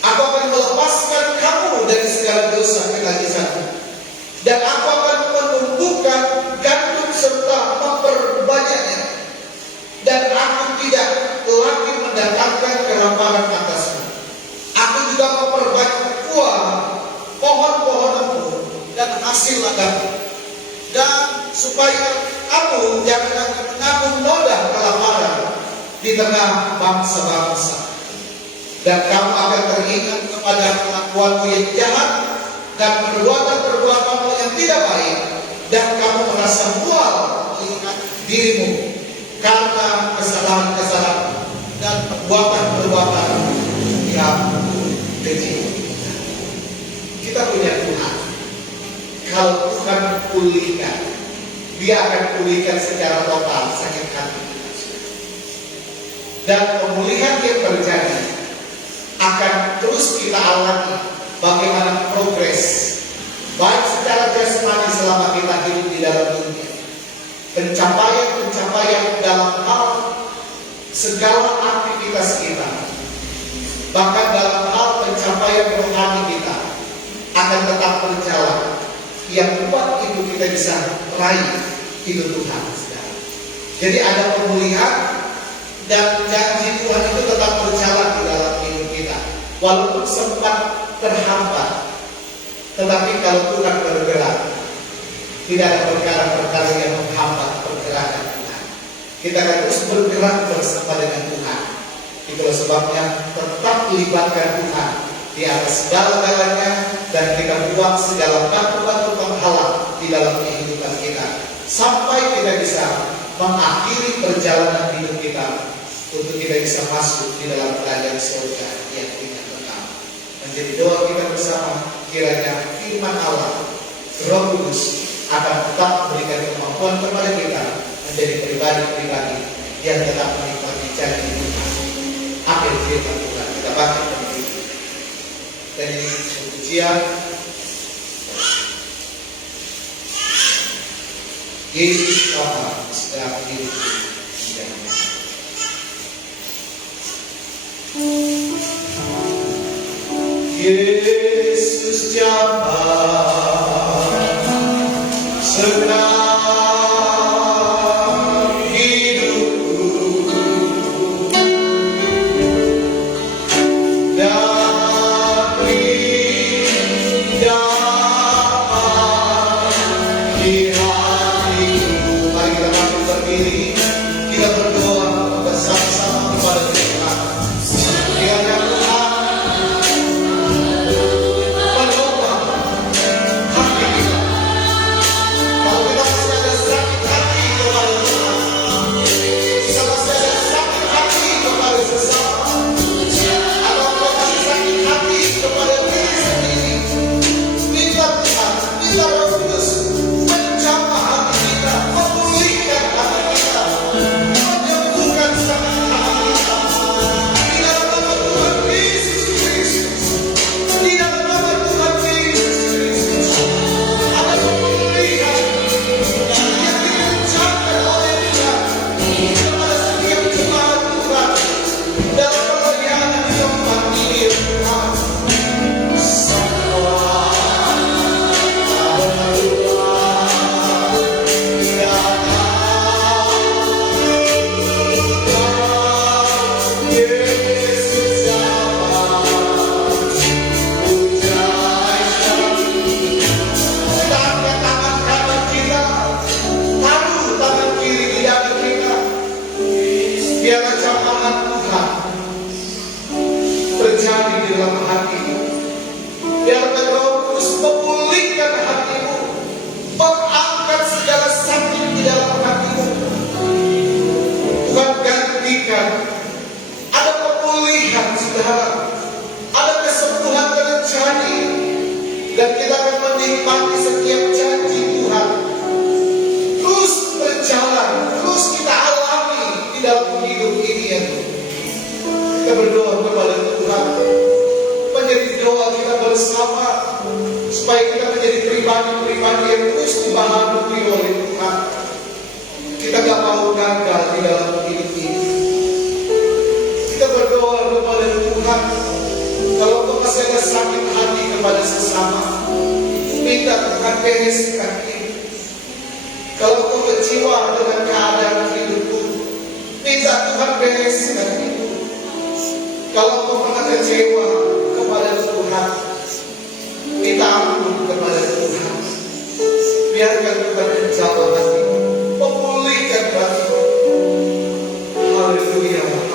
Aku akan melepaskan kamu dari segala dosa kenajisanmu, dan aku akan menumbuhkan gandum serta memperbanyaknya, dan aku tidak lagi mendatangkan kelaparan atasmu. Aku juga memperbanyak buah pohon-pohonmu dan hasil ladangmu, dan supaya kamu jangan lagi menanggung noda di tengah bangsa-bangsa. Dan kamu akan teringat kepada kelakuanmu yang jahat dan perbuatan-perbuatanmu yang tidak baik, dan kamu merasa mual melihat dirimu karena kesalahan-kesalahan dan perbuatan-perbuatan yang keji. Kita punya Tuhan. Kalau Tuhan pulihkan, Dia akan pulihkan secara total sakit hati kita. Dan pemulihan yang terjadi akan terus kita alami bagaimana progres baik secara jasmani selama kita hidup di dalam dunia, pencapaian-pencapaian dalam hal segala aktivitas kita, bahkan dalam hal pencapaian rohani kita akan tetap berjalan. Yang kuat itu kita bisa raih itu Tuhan. Jadi ada pemulihan dan janji Tuhan itu tetap berjalan di dalam hidup kita, walaupun sempat terhambat. Tetapi kalau Tuhan bergerak, tidak ada perkara-perkara yang menghambat pergerakan Tuhan. Kita akan terus bergerak bersama dengan Tuhan. Itulah sebabnya tetap libatkan Tuhan di atas segala-galanya, dan kita buang segala batu-batu penghalang di dalam kehidupan kita, sampai kita bisa mengakhiri perjalanan hidup kita untuk kita bisa masuk di dalam kerajaan surga yang tidak kekal. Menjadi doa kita bersama, kiranya firman Allah, Roh Kudus akan tetap memberikan kemampuan kepada kita menjadi pribadi-pribadi yang tetap menikmati janji Tuhan. Amin. Firman Tuhan kita bangkit berdiri. Dan ini pujian Yesus Tuhan sedang hidup di dalamnya. Yesus Tuhan sedang dan kita akan menikmati setiap janji Tuhan. Terus berjalan, terus kita alami di dalam hidup ini ya Tuhan. Kita berdoa kepada Tuhan, menjadi doa kita bersama, supaya kita menjadi pribadi-pribadi yang terus dibaharui oleh Tuhan. Kita gak mau gagal di dalam hidup ini. Kita berdoa kepada Tuhan, kalau kau masih ada sakit hati kepada sesama, minta Tuhan bereskan ini. Kalau kau kecewa dengan keadaan hidupmu, minta Tuhan bereskan itu. Kalau kau pernah kecewa kepada Tuhan, minta ampun kepada Tuhan. Biarkan Tuhan menjawab hatimu, memulihkan hatimu. Haleluya.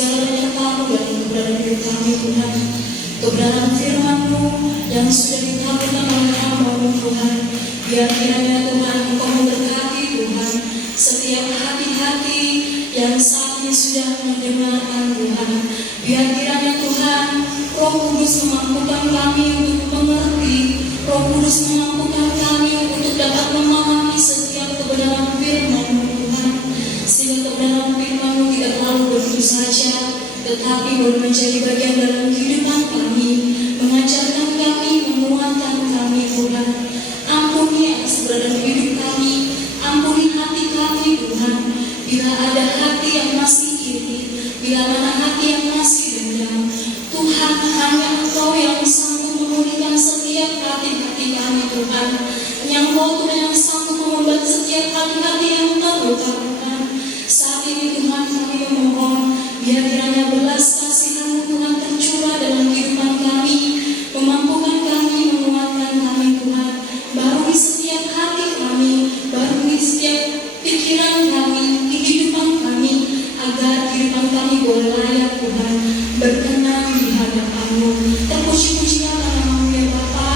segala penyertaan-Mu dalam keberadaan hidup kami Tuhan. Keberadaan firman-Mu yang sudah dikabulkan oleh hamba-Mu Tuhan. Biar kiranya Tuhan Engkau memberkati Tuhan setiap hati-hati yang saat ini sudah mendengarkan Tuhan. Biar kiranya Tuhan Roh Kudus memampukan kami untuk mengerti, Roh Kudus memampukan kami untuk dapat memahami setiap kebenaran firman-Mu Tuhan. Sehingga kebenaran firman-Mu tidak terlalu begitu saja, tetapi boleh menjadi bagian dalam kehidupan kami, mengajarkan kami, menguatkan kami Tuhan. Ampuni atas keberadaan hidup kami, ampuni hati kami Tuhan. Bila ada hati yang masih iri, bila mana hati yang masih dendam, Tuhan hanya Engkau yang sanggup memulihkan setiap hati-hati kami Tuhan. Yang Engkau Tuhan yang sanggup mengubah setiap hati-hati yang terluka Tuhan. Saat ini Tuhan kami memohon, biar kiranya belas kasihan Tuhan tercurah dalam kehidupan kami, memampukan kami, menguatkan kami Tuhan. Barui setiap hati kami, barui setiap pikiran kami, kehidupan kami, agar kehidupan kami boleh layak Tuhan, berkenan di hadapan-Mu. Terpuji-pujilah nama-Mu ya Bapa.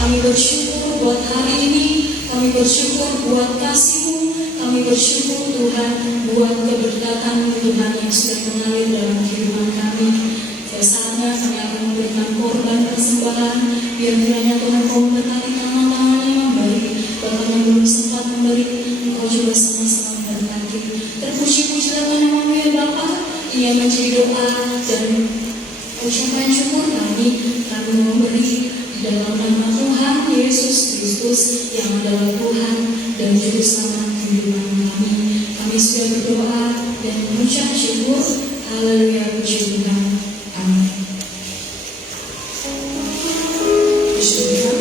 Kami bersyukur buat hari ini, kami bersyukur buat kasih-Mu, kami bersyukur Tuhan buat keberkatan-Mu Tuhan yang sudah mengalir dalam kehidupan kami. Saatnya kami akan memberikan korban persembahan, biar kiranya Tuhan Kau memberkati tangan-tangan yang memberi, bahkan yang belum sempat memberi, Engkau juga sama-sama memberkati. Terpuji-pujilah nama-Mu ya Bapa. Ini yang menjadi doa dan ucapan syukur kami memberi di dalam nama Tuhan Yesus Kristus yang adalah Tuhan dan Juru Selamat kehidupan kami. Kami sudah berdoa dan mengucap syukur. Haleluya, puji Tuhan. Amin. Puji Tuhan,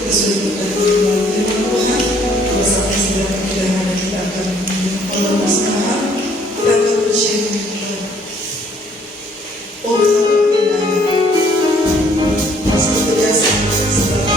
kita sudah berkata firman Tuhan. Bersama segala kemudahan kita akan mengumpulkan masalah dan kepujian Tuhan. Oh, seperti biasa, seperti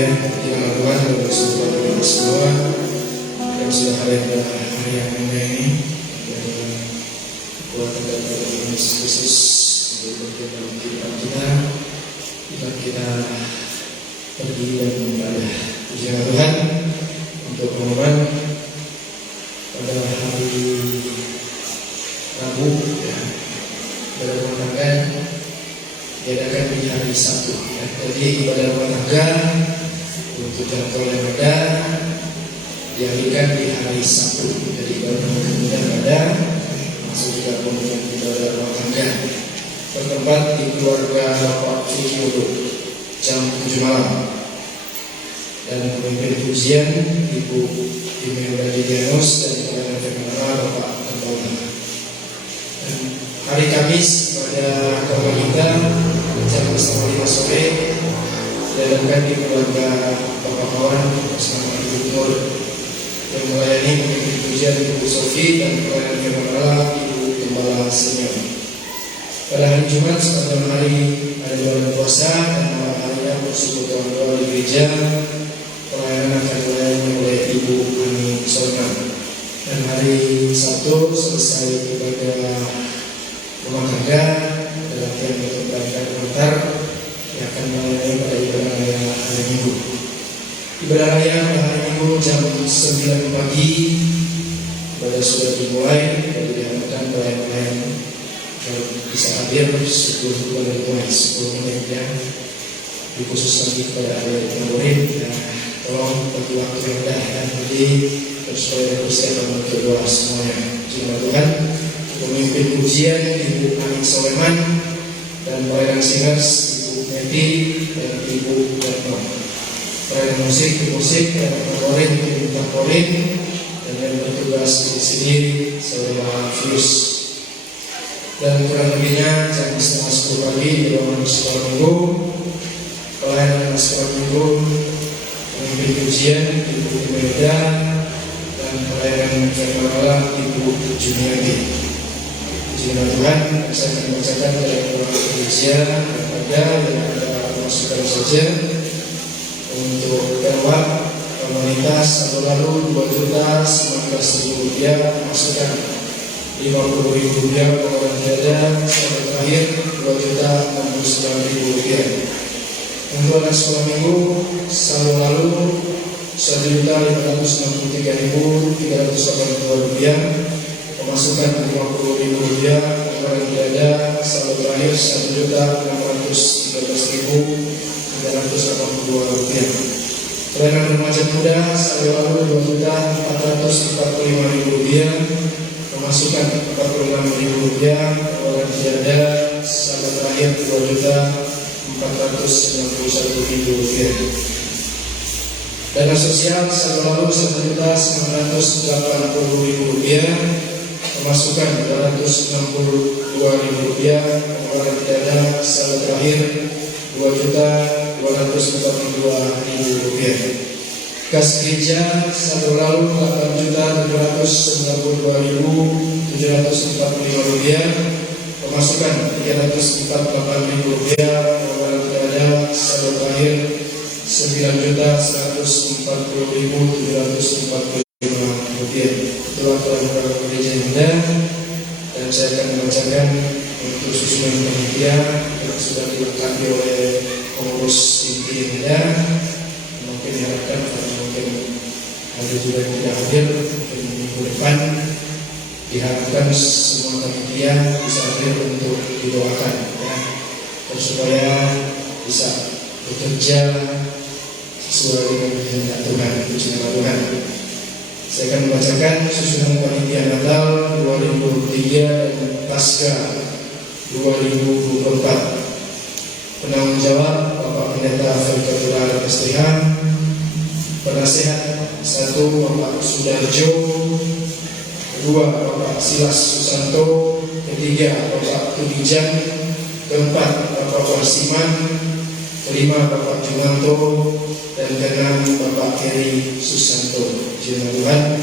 ya. Kiranya Tuhan bersumpah kita semua yang sudah hadir pada hari yang mulia ini, dan kekuatan dan Tuhan Yesus Kristus untuk dalam kehidupan kita pergi dan beribadah. Pujilah Tuhan untuk pengumuman pada hari Rabu ya, pada rumah tangga diadakan di hari Sabtu ya. Jadi ibadah rumah tangga untuk jadwal yang ada dialihkan di hari Sabtu. Jadi ibadah rumah tangga ada masuk juga pembukaan ibadah rumah tangga bertempat di keluarga Pak Fikiodo jam 7 malam, dan pemimpin pujian Ibu Imelda Didianus dan Kepala Femenara Bapak Kepala. Hari Kamis pada kawan kita jam 5 sore diadakan di keluarga Bapak Kawan bersama Ibu Nur yang melayani pemimpin pujian Ibu Sofi dan Kepala Femenara Ibu Gembala Senior. Pada hari Jumat sepanjang hari ada bulan puasa dan malam harinya bersekutu doa di gereja. Pelayanan akan dilayani oleh Ibu Ani Solman. Dan hari Sabtu selesai ibadah rumah tangga dan latihan untuk berangkat antar yang akan melayani pada ibadah raya hari Minggu. Ibadah raya pada hari Minggu jam 9 pagi ibadah sudah dimulai, dan diharapkan pelayan-pelayan bisa hadir 10 menit ya, dikhususkan kepada adik yang murid. Tolong bagi waktu yang dah dan jadi supaya bersiap untuk doa semuanya. Terima Tuhan. Pemimpin pujian Ibu Ani Soleman dan pelayan singers Ibu Meti dan Ibu Retno. Pelayan musik dan tamborin Ibu tamborin, dan yang bertugas di sini Saudara Fius. Dan kurang lebihnya jam 9:30 pagi di ruangan sekolah minggu, pelayanan sekolah minggu, pemimpin pujian Ibu Imelda dan pelayanan Femenara Ibu Juniati. Pujilah Tuhan. Saya akan membacakan dari ruangan gereja yang ada masukan saja untuk lewat komunitas satu lalu 2.019.000 rupiah, masukan 50.000 rupiah pengeluaran tiada, sampai terakhir 2.069.000 rupiah. Untuk anak sekolah minggu selalu lalu 1.563.382 rupiah, pemasukan 50.000 rupiah pengeluaran tiada, sampai terakhir 1.613.382 rupiah. Pelayanan remaja muda selalu lalu 2.445.000 rupiah, pemasukan 46.000 rupiah, pengeluaran tiada, sampai terakhir 2.491.000 rupiah. Dana sosial selalu 1.980.000 rupiah, pemasukan 262.000 rupiah, pengeluaran tiada, sampai terakhir 2.242.000 rupiah. Kas gereja selalu 8.292.745 rupiah, pemasukan 348.000 rupiah, pengeluaran tiada, saldo terakhir 9.140.745 rupiah. Itulah program gereja Indah, dan saya akan membacakan untuk susunan panitia yang sudah dilengkapi oleh pengurus inti Indah. Mungkin diharapkan karena mungkin ada juga yang tidak hadir mungkin minggu depan, diharapkan semua panitia bisa hadir untuk didoakan ya, supaya bisa bekerja sesuai dengan kehendak Tuhan. Pujilah Tuhan. Saya akan membacakan susunan panitia Natal 2023 dan Pasca 2024. Penanggung jawab Bapak Pendeta Felkatular STH, penasehat 1 Bapak Sudarjo, 2 Bapak Silas Susanto, 3 Bapak Tudijan, 4 Bapak Warsiman, 5 Bapak Jumanto, dan 6 Bapak Heri Susanto. Pujilah Tuhan.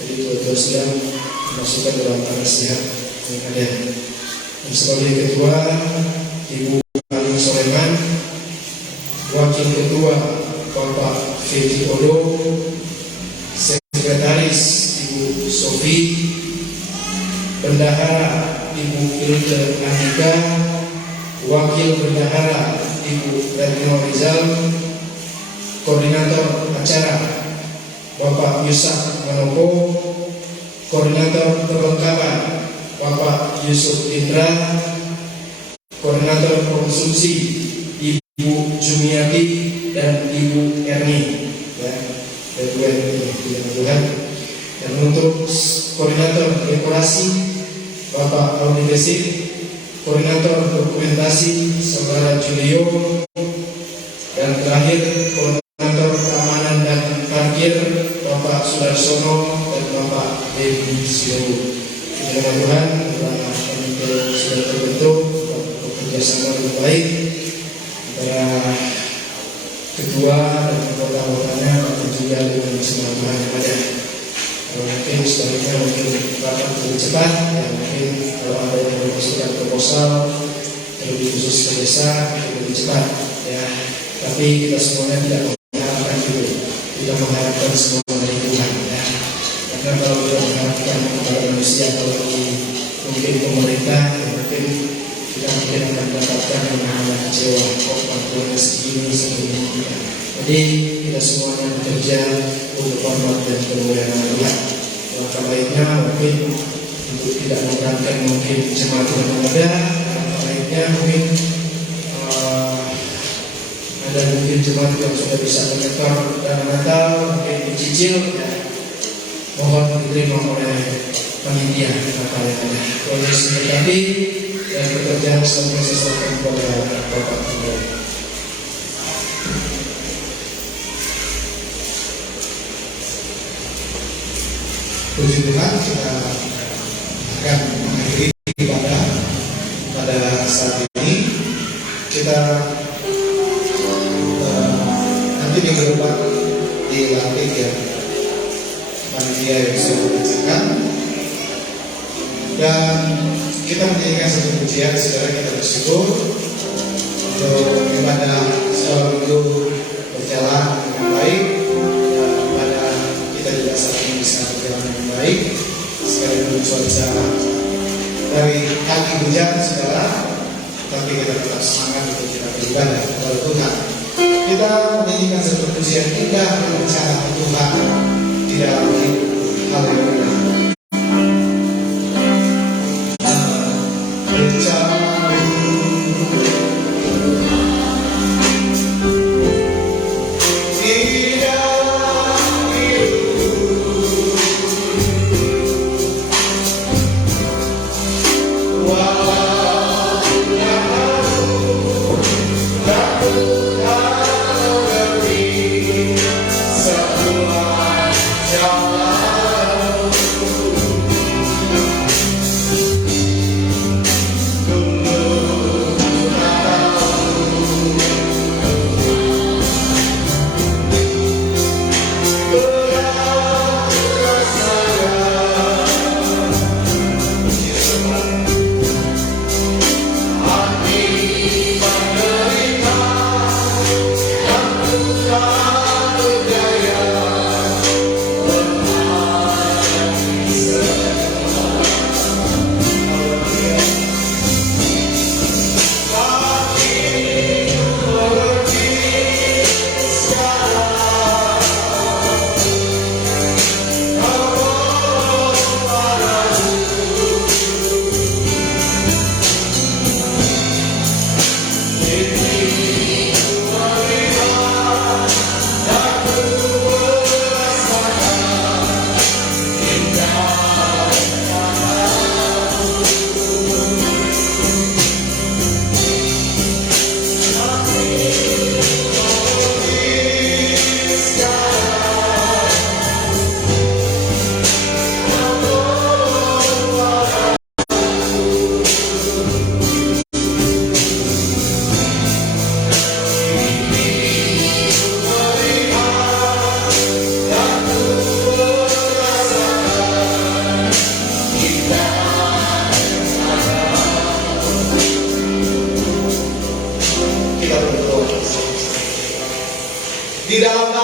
Jadi dua-dua sedang dimasukkan dalam penasehat yang ada. Dan sebagai ketua Ibu Ani Soleman, wakil ketua Bapak Fedi Odo, Sekretaris Ibu Sofi, Bendahara Ibu Hilde Andika, Wakil Bendahara Ibu Retno Rizal, Koordinator Acara Bapak Yusak Manopo, Koordinator Perlengkapan Bapak Yusuf Indra, Koordinator Konsumsi Ibu Jumiati dan Ibu Erni, ya, dan Ibu Erni, dan untuk Koordinator Dekorasi Bapak Audi Desik, Koordinator Dokumentasi Saudara Julio, dan terakhir Koordinator Keamanan dan Parkir Bapak Sudarsono dan Bapak Dewi Siru. Mudah-mudahan karena komite sudah terbentuk, bekerja sama dengan baik antara ketua dan anggota-anggotanya, dan juga dengan semua bahan yang ada. Mungkin sebaliknya mungkin rapat lebih cepat, ya mungkin kalau ada yang memasukkan proposal lebih khusus ke desa lebih cepat, ya. Tapi kita semuanya tidak mengharapkan itu, kita mengharapkan semua dari Tuhan, ya. Karena kalau kita mengharapkan kepada manusia atau mungkin pemerintah, ya mungkin kita mungkin akan mendapatkan yang namanya kecewa, kok bantuannya segini. Jadi kita semuanya bekerja untuk hormat dan kemuliaan Tuhan. Maka baiknya mungkin untuk tidak memberatkan mungkin jemaat yang ada, baiknya mungkin ada mungkin jemaat yang sudah bisa menyetor dana Natal, mungkin dicicil, ya, mohon diterima oleh panitia Natal yang ada. Oleh sini kami dan pekerjaan selanjutnya sesuatu kepada Bapak Ibu. Puji Tuhan, kita akan mengakhiri ibadah pada saat ini. Kita nanti minggu depan dilantik ya panitia yang sudah dibacakan, dan kita menjadikan satu pujian secara kita bersyukur untuk ibadah selama minggu berjalan dengan baik. Kita juga saat ini bisa berjalan dengan baik sekalipun cuaca dari pagi hujan segala, tapi kita tetap semangat untuk kita beribadah kepada Tuhan. Kita menyanyikan satu pujian indah berbicara Tuhan di dalam hidup. Haleluya. Semua jalan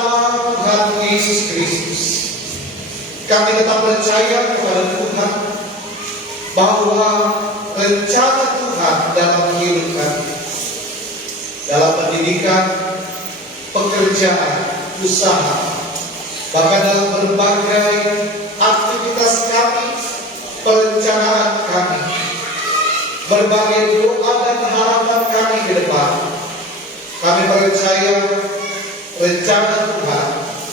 nama Tuhan Yesus Kristus, kami tetap percaya kepada Tuhan bahwa rencana Tuhan dalam hidup kami, dalam pendidikan, pekerjaan, usaha, bahkan dalam berbagai aktivitas kami, perencanaan kami, berbagai doa dan harapan kami ke depan, kami percaya rencana Tuhan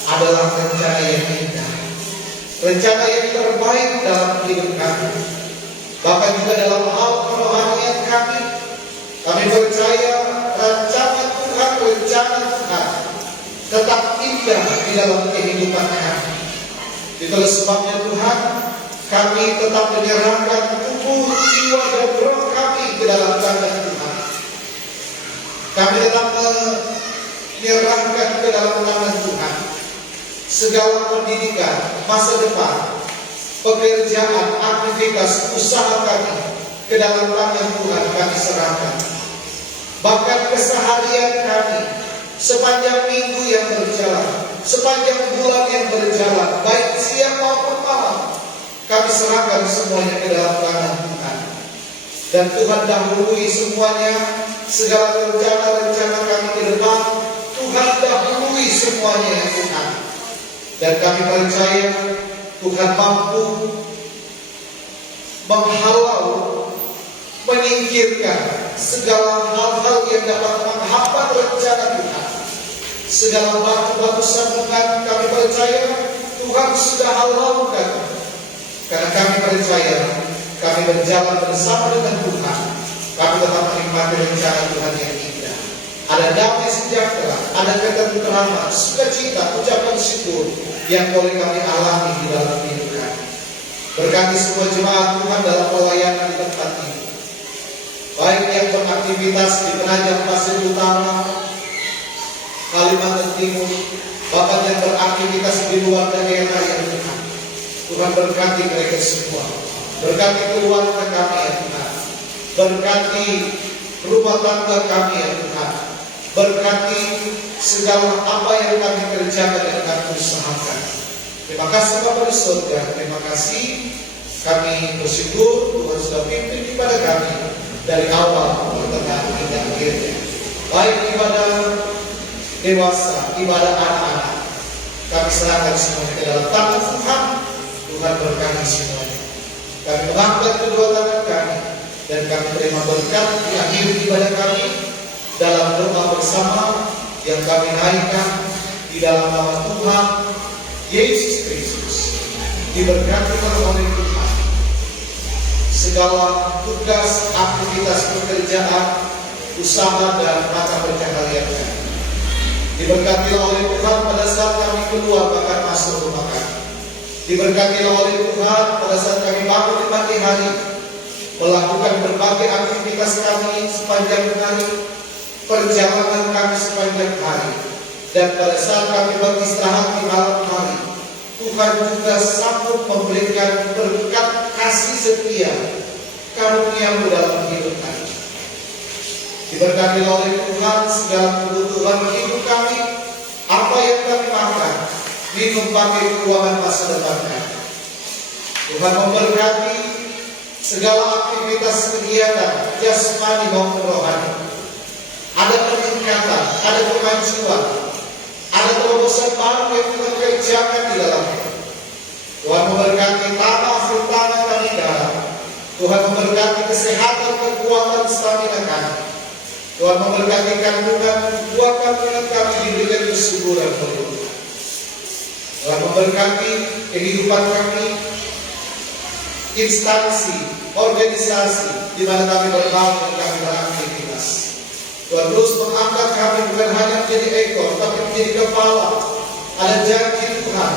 adalah rencana yang indah, rencana yang terbaik dalam hidup kami. Bahkan juga dalam hal kerohanian kami percaya rencana Tuhan tetap indah di dalam kehidupan kami. Itulah sebabnya Tuhan, kami tetap menyerahkan tubuh, jiwa, dan roh kami ke dalam tangan Tuhan. Kami tetap menyerahkan ke dalam tangan Tuhan segala pendidikan, masa depan, pekerjaan, aktivitas, usaha kami ke dalam tangan Tuhan kami serahkan. Bahkan keseharian kami, sepanjang minggu yang berjalan, sepanjang bulan yang berjalan, baik siang maupun malam, kami serahkan semuanya ke dalam tangan Tuhan. Dan Tuhan dahului semuanya, segala rencana-rencana kami ke depan, Tuhan dahului semuanya ya Tuhan. Dan kami percaya Tuhan mampu menghalau, menyingkirkan segala hal-hal yang dapat menghambat rencana Tuhan. Segala batu-batu sambungan kami percaya Tuhan sudah halaukan. Karena kami percaya kami berjalan bersama dengan Tuhan, kami tetap menikmati rencana Tuhan yang indah. Ada damai sejahtera, ada ketentraman, sukacita, ucapan syukur yang boleh kami alami di dalam hidup kami. Berkati semua jemaat Tuhan dalam pelayanan di tempat ini, baik yang beraktivitas di Penajam Pasir Utara, Kalimantan Timur, bahkan yang beraktivitas di luar daerah yang Tuhan. Tuhan berkati mereka semua. Berkati keluarga kami ya Tuhan. Berkati rumah tangga kami ya Tuhan. Berkati segala apa yang kami kerjakan dan kami usahakan. Terima kasih Bapa di surga. Terima kasih. Kami bersyukur Tuhan sudah pimpin kepada kami dari awal, pertengahan hingga akhirnya. Baik ibadah dewasa, ibadah anak-anak, kami serahkan semuanya ke dalam tangan Tuhan. Tuhan berkati semuanya. Kami mengangkat kedua tangan kami dan kami terima berkat di akhir ibadah kami dalam doa bersama yang kami naikkan di dalam nama Tuhan Yesus Kristus. Diberkati oleh Tuhan segala tugas, aktivitas pekerjaan, usaha dan mata pencaharian kami. Diberkati oleh Tuhan pada saat kami keluar bahkan masuk rumah kami. Diberkati oleh Tuhan pada saat kami bangun di pagi hari, melakukan berbagai aktivitas kami sepanjang hari, perjalanan kami sepanjang hari, dan pada saat kami beristirahat di malam hari, Tuhan juga sanggup memberikan berkat kasih setia karunia-Mu dalam hidup kami. Diberkati oleh Tuhan segala kebutuhan hidup kami, apa yang kami makan, minum, pakai, keuangan masa depan kami. Tuhan memberkati segala aktivitas kegiatan jasmani maupun rohani. Ada peningkatan, ada kemajuan, ada terobosan baru yang Tuhan kerjakan di dalamnya. Tuhan memberkati tanah, tanah kami darah. Tuhan memberkati kesehatan, kekuatan, stamina kami. Tuhan memberkati kandungan, buah kandungan kami diberikan kesuburan oleh Tuhan. Tuhan memberkati kehidupan kami, instansi, organisasi di mana kami berbaur dan kami beraktivitas. Tuhan terus mengangkat kami bukan hanya menjadi ekor, tapi menjadi kepala. Ada janji Tuhan,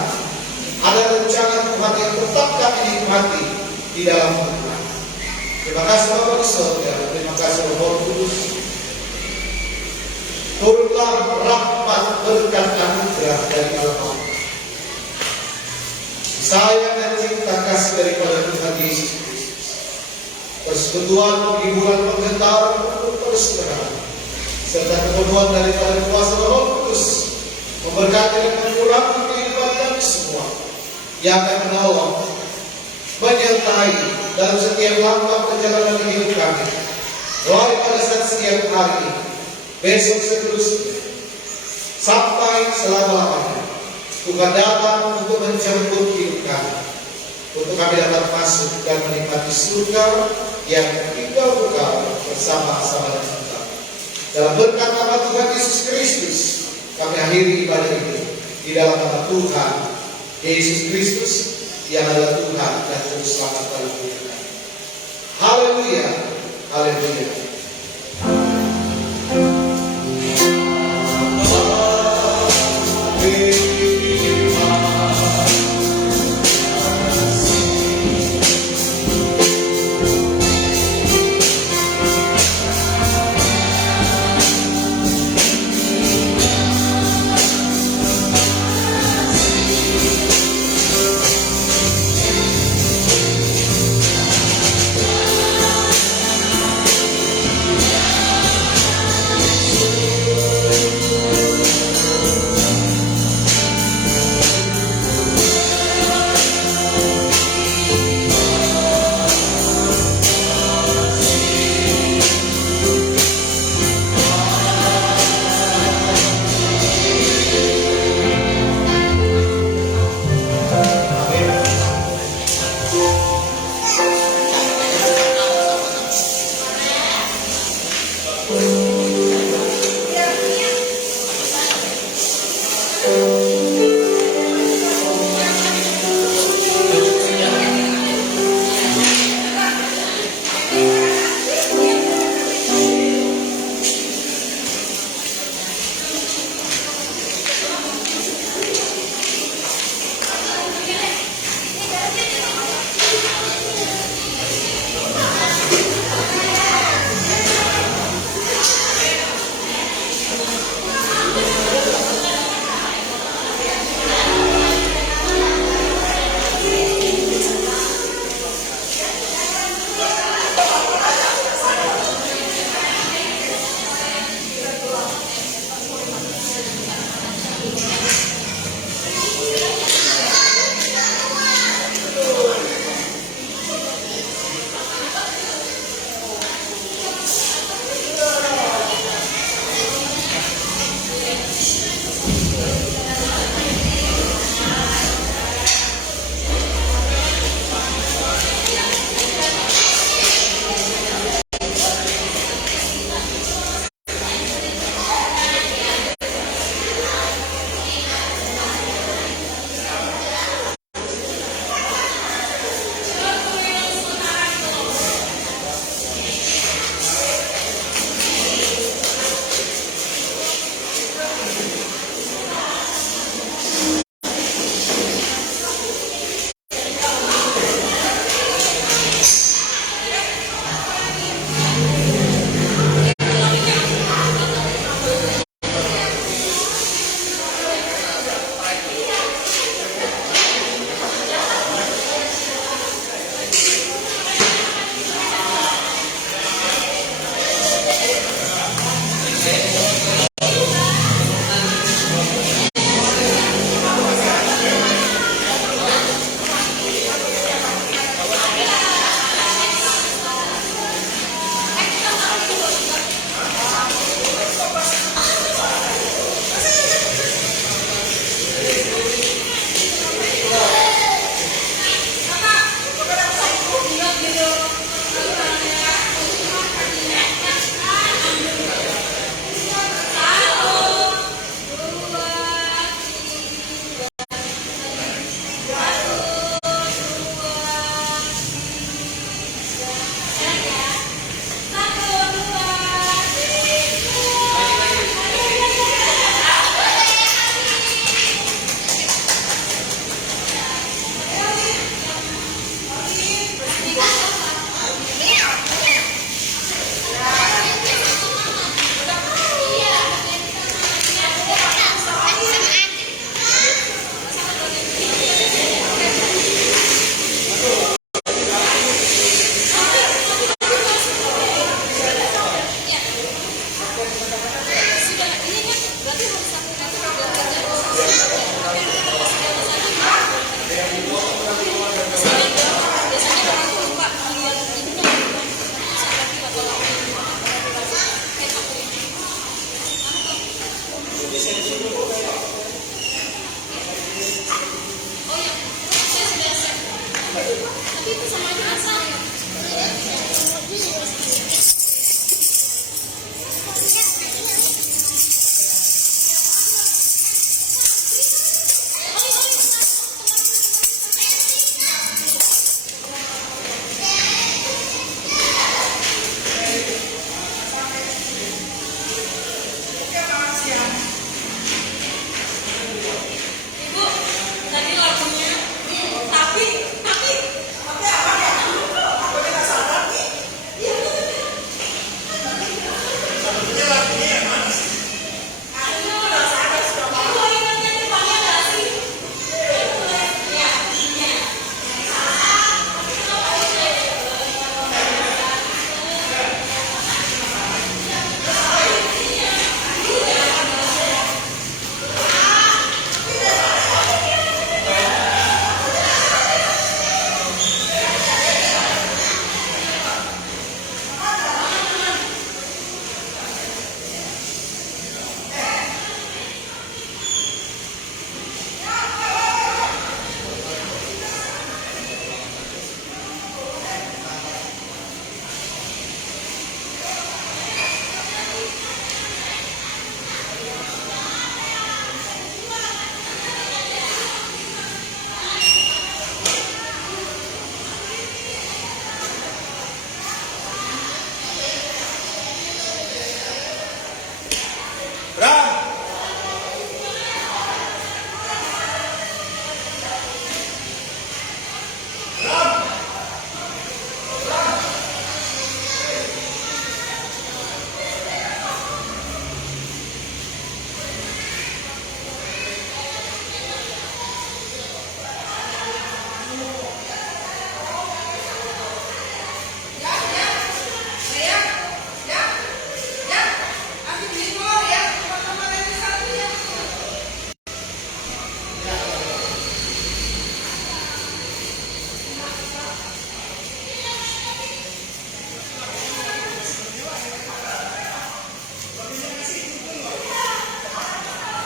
ada rencana Tuhan yang tetap kami nikmati di dalam Tuhan. Terima kasih Bapa di surga, terima kasih Roh Kudus. Turunlah rahmat berkat anugerah dari Allah. Sayang dan cinta kasih daripada Tuhan Yesus Kristus. Persekutuan, hiburan, penghentaran untuk terus terang, serta kepenuhan daripada kuasa Roh Kudus memberkati dan mengurangi kehidupan kami semua, yang akan menolong, menyertai dalam setiap langkah perjalanan hidup kami, mulai pada saat setiap hari ini, besok seterusnya, sampai selama-lamanya. Tuhan datang untuk menjemput hidup kami, untuk kami dapat masuk dan menikmati surga yang kekal bersama-sama dengan kita. Dalam berkat nama Tuhan Yesus Kristus, kami akhiri ibadah ini di dalam nama Tuhan Yesus Kristus yang adalah Tuhan dan Juru Selamat bagi kita. Haleluya, haleluya. Amin.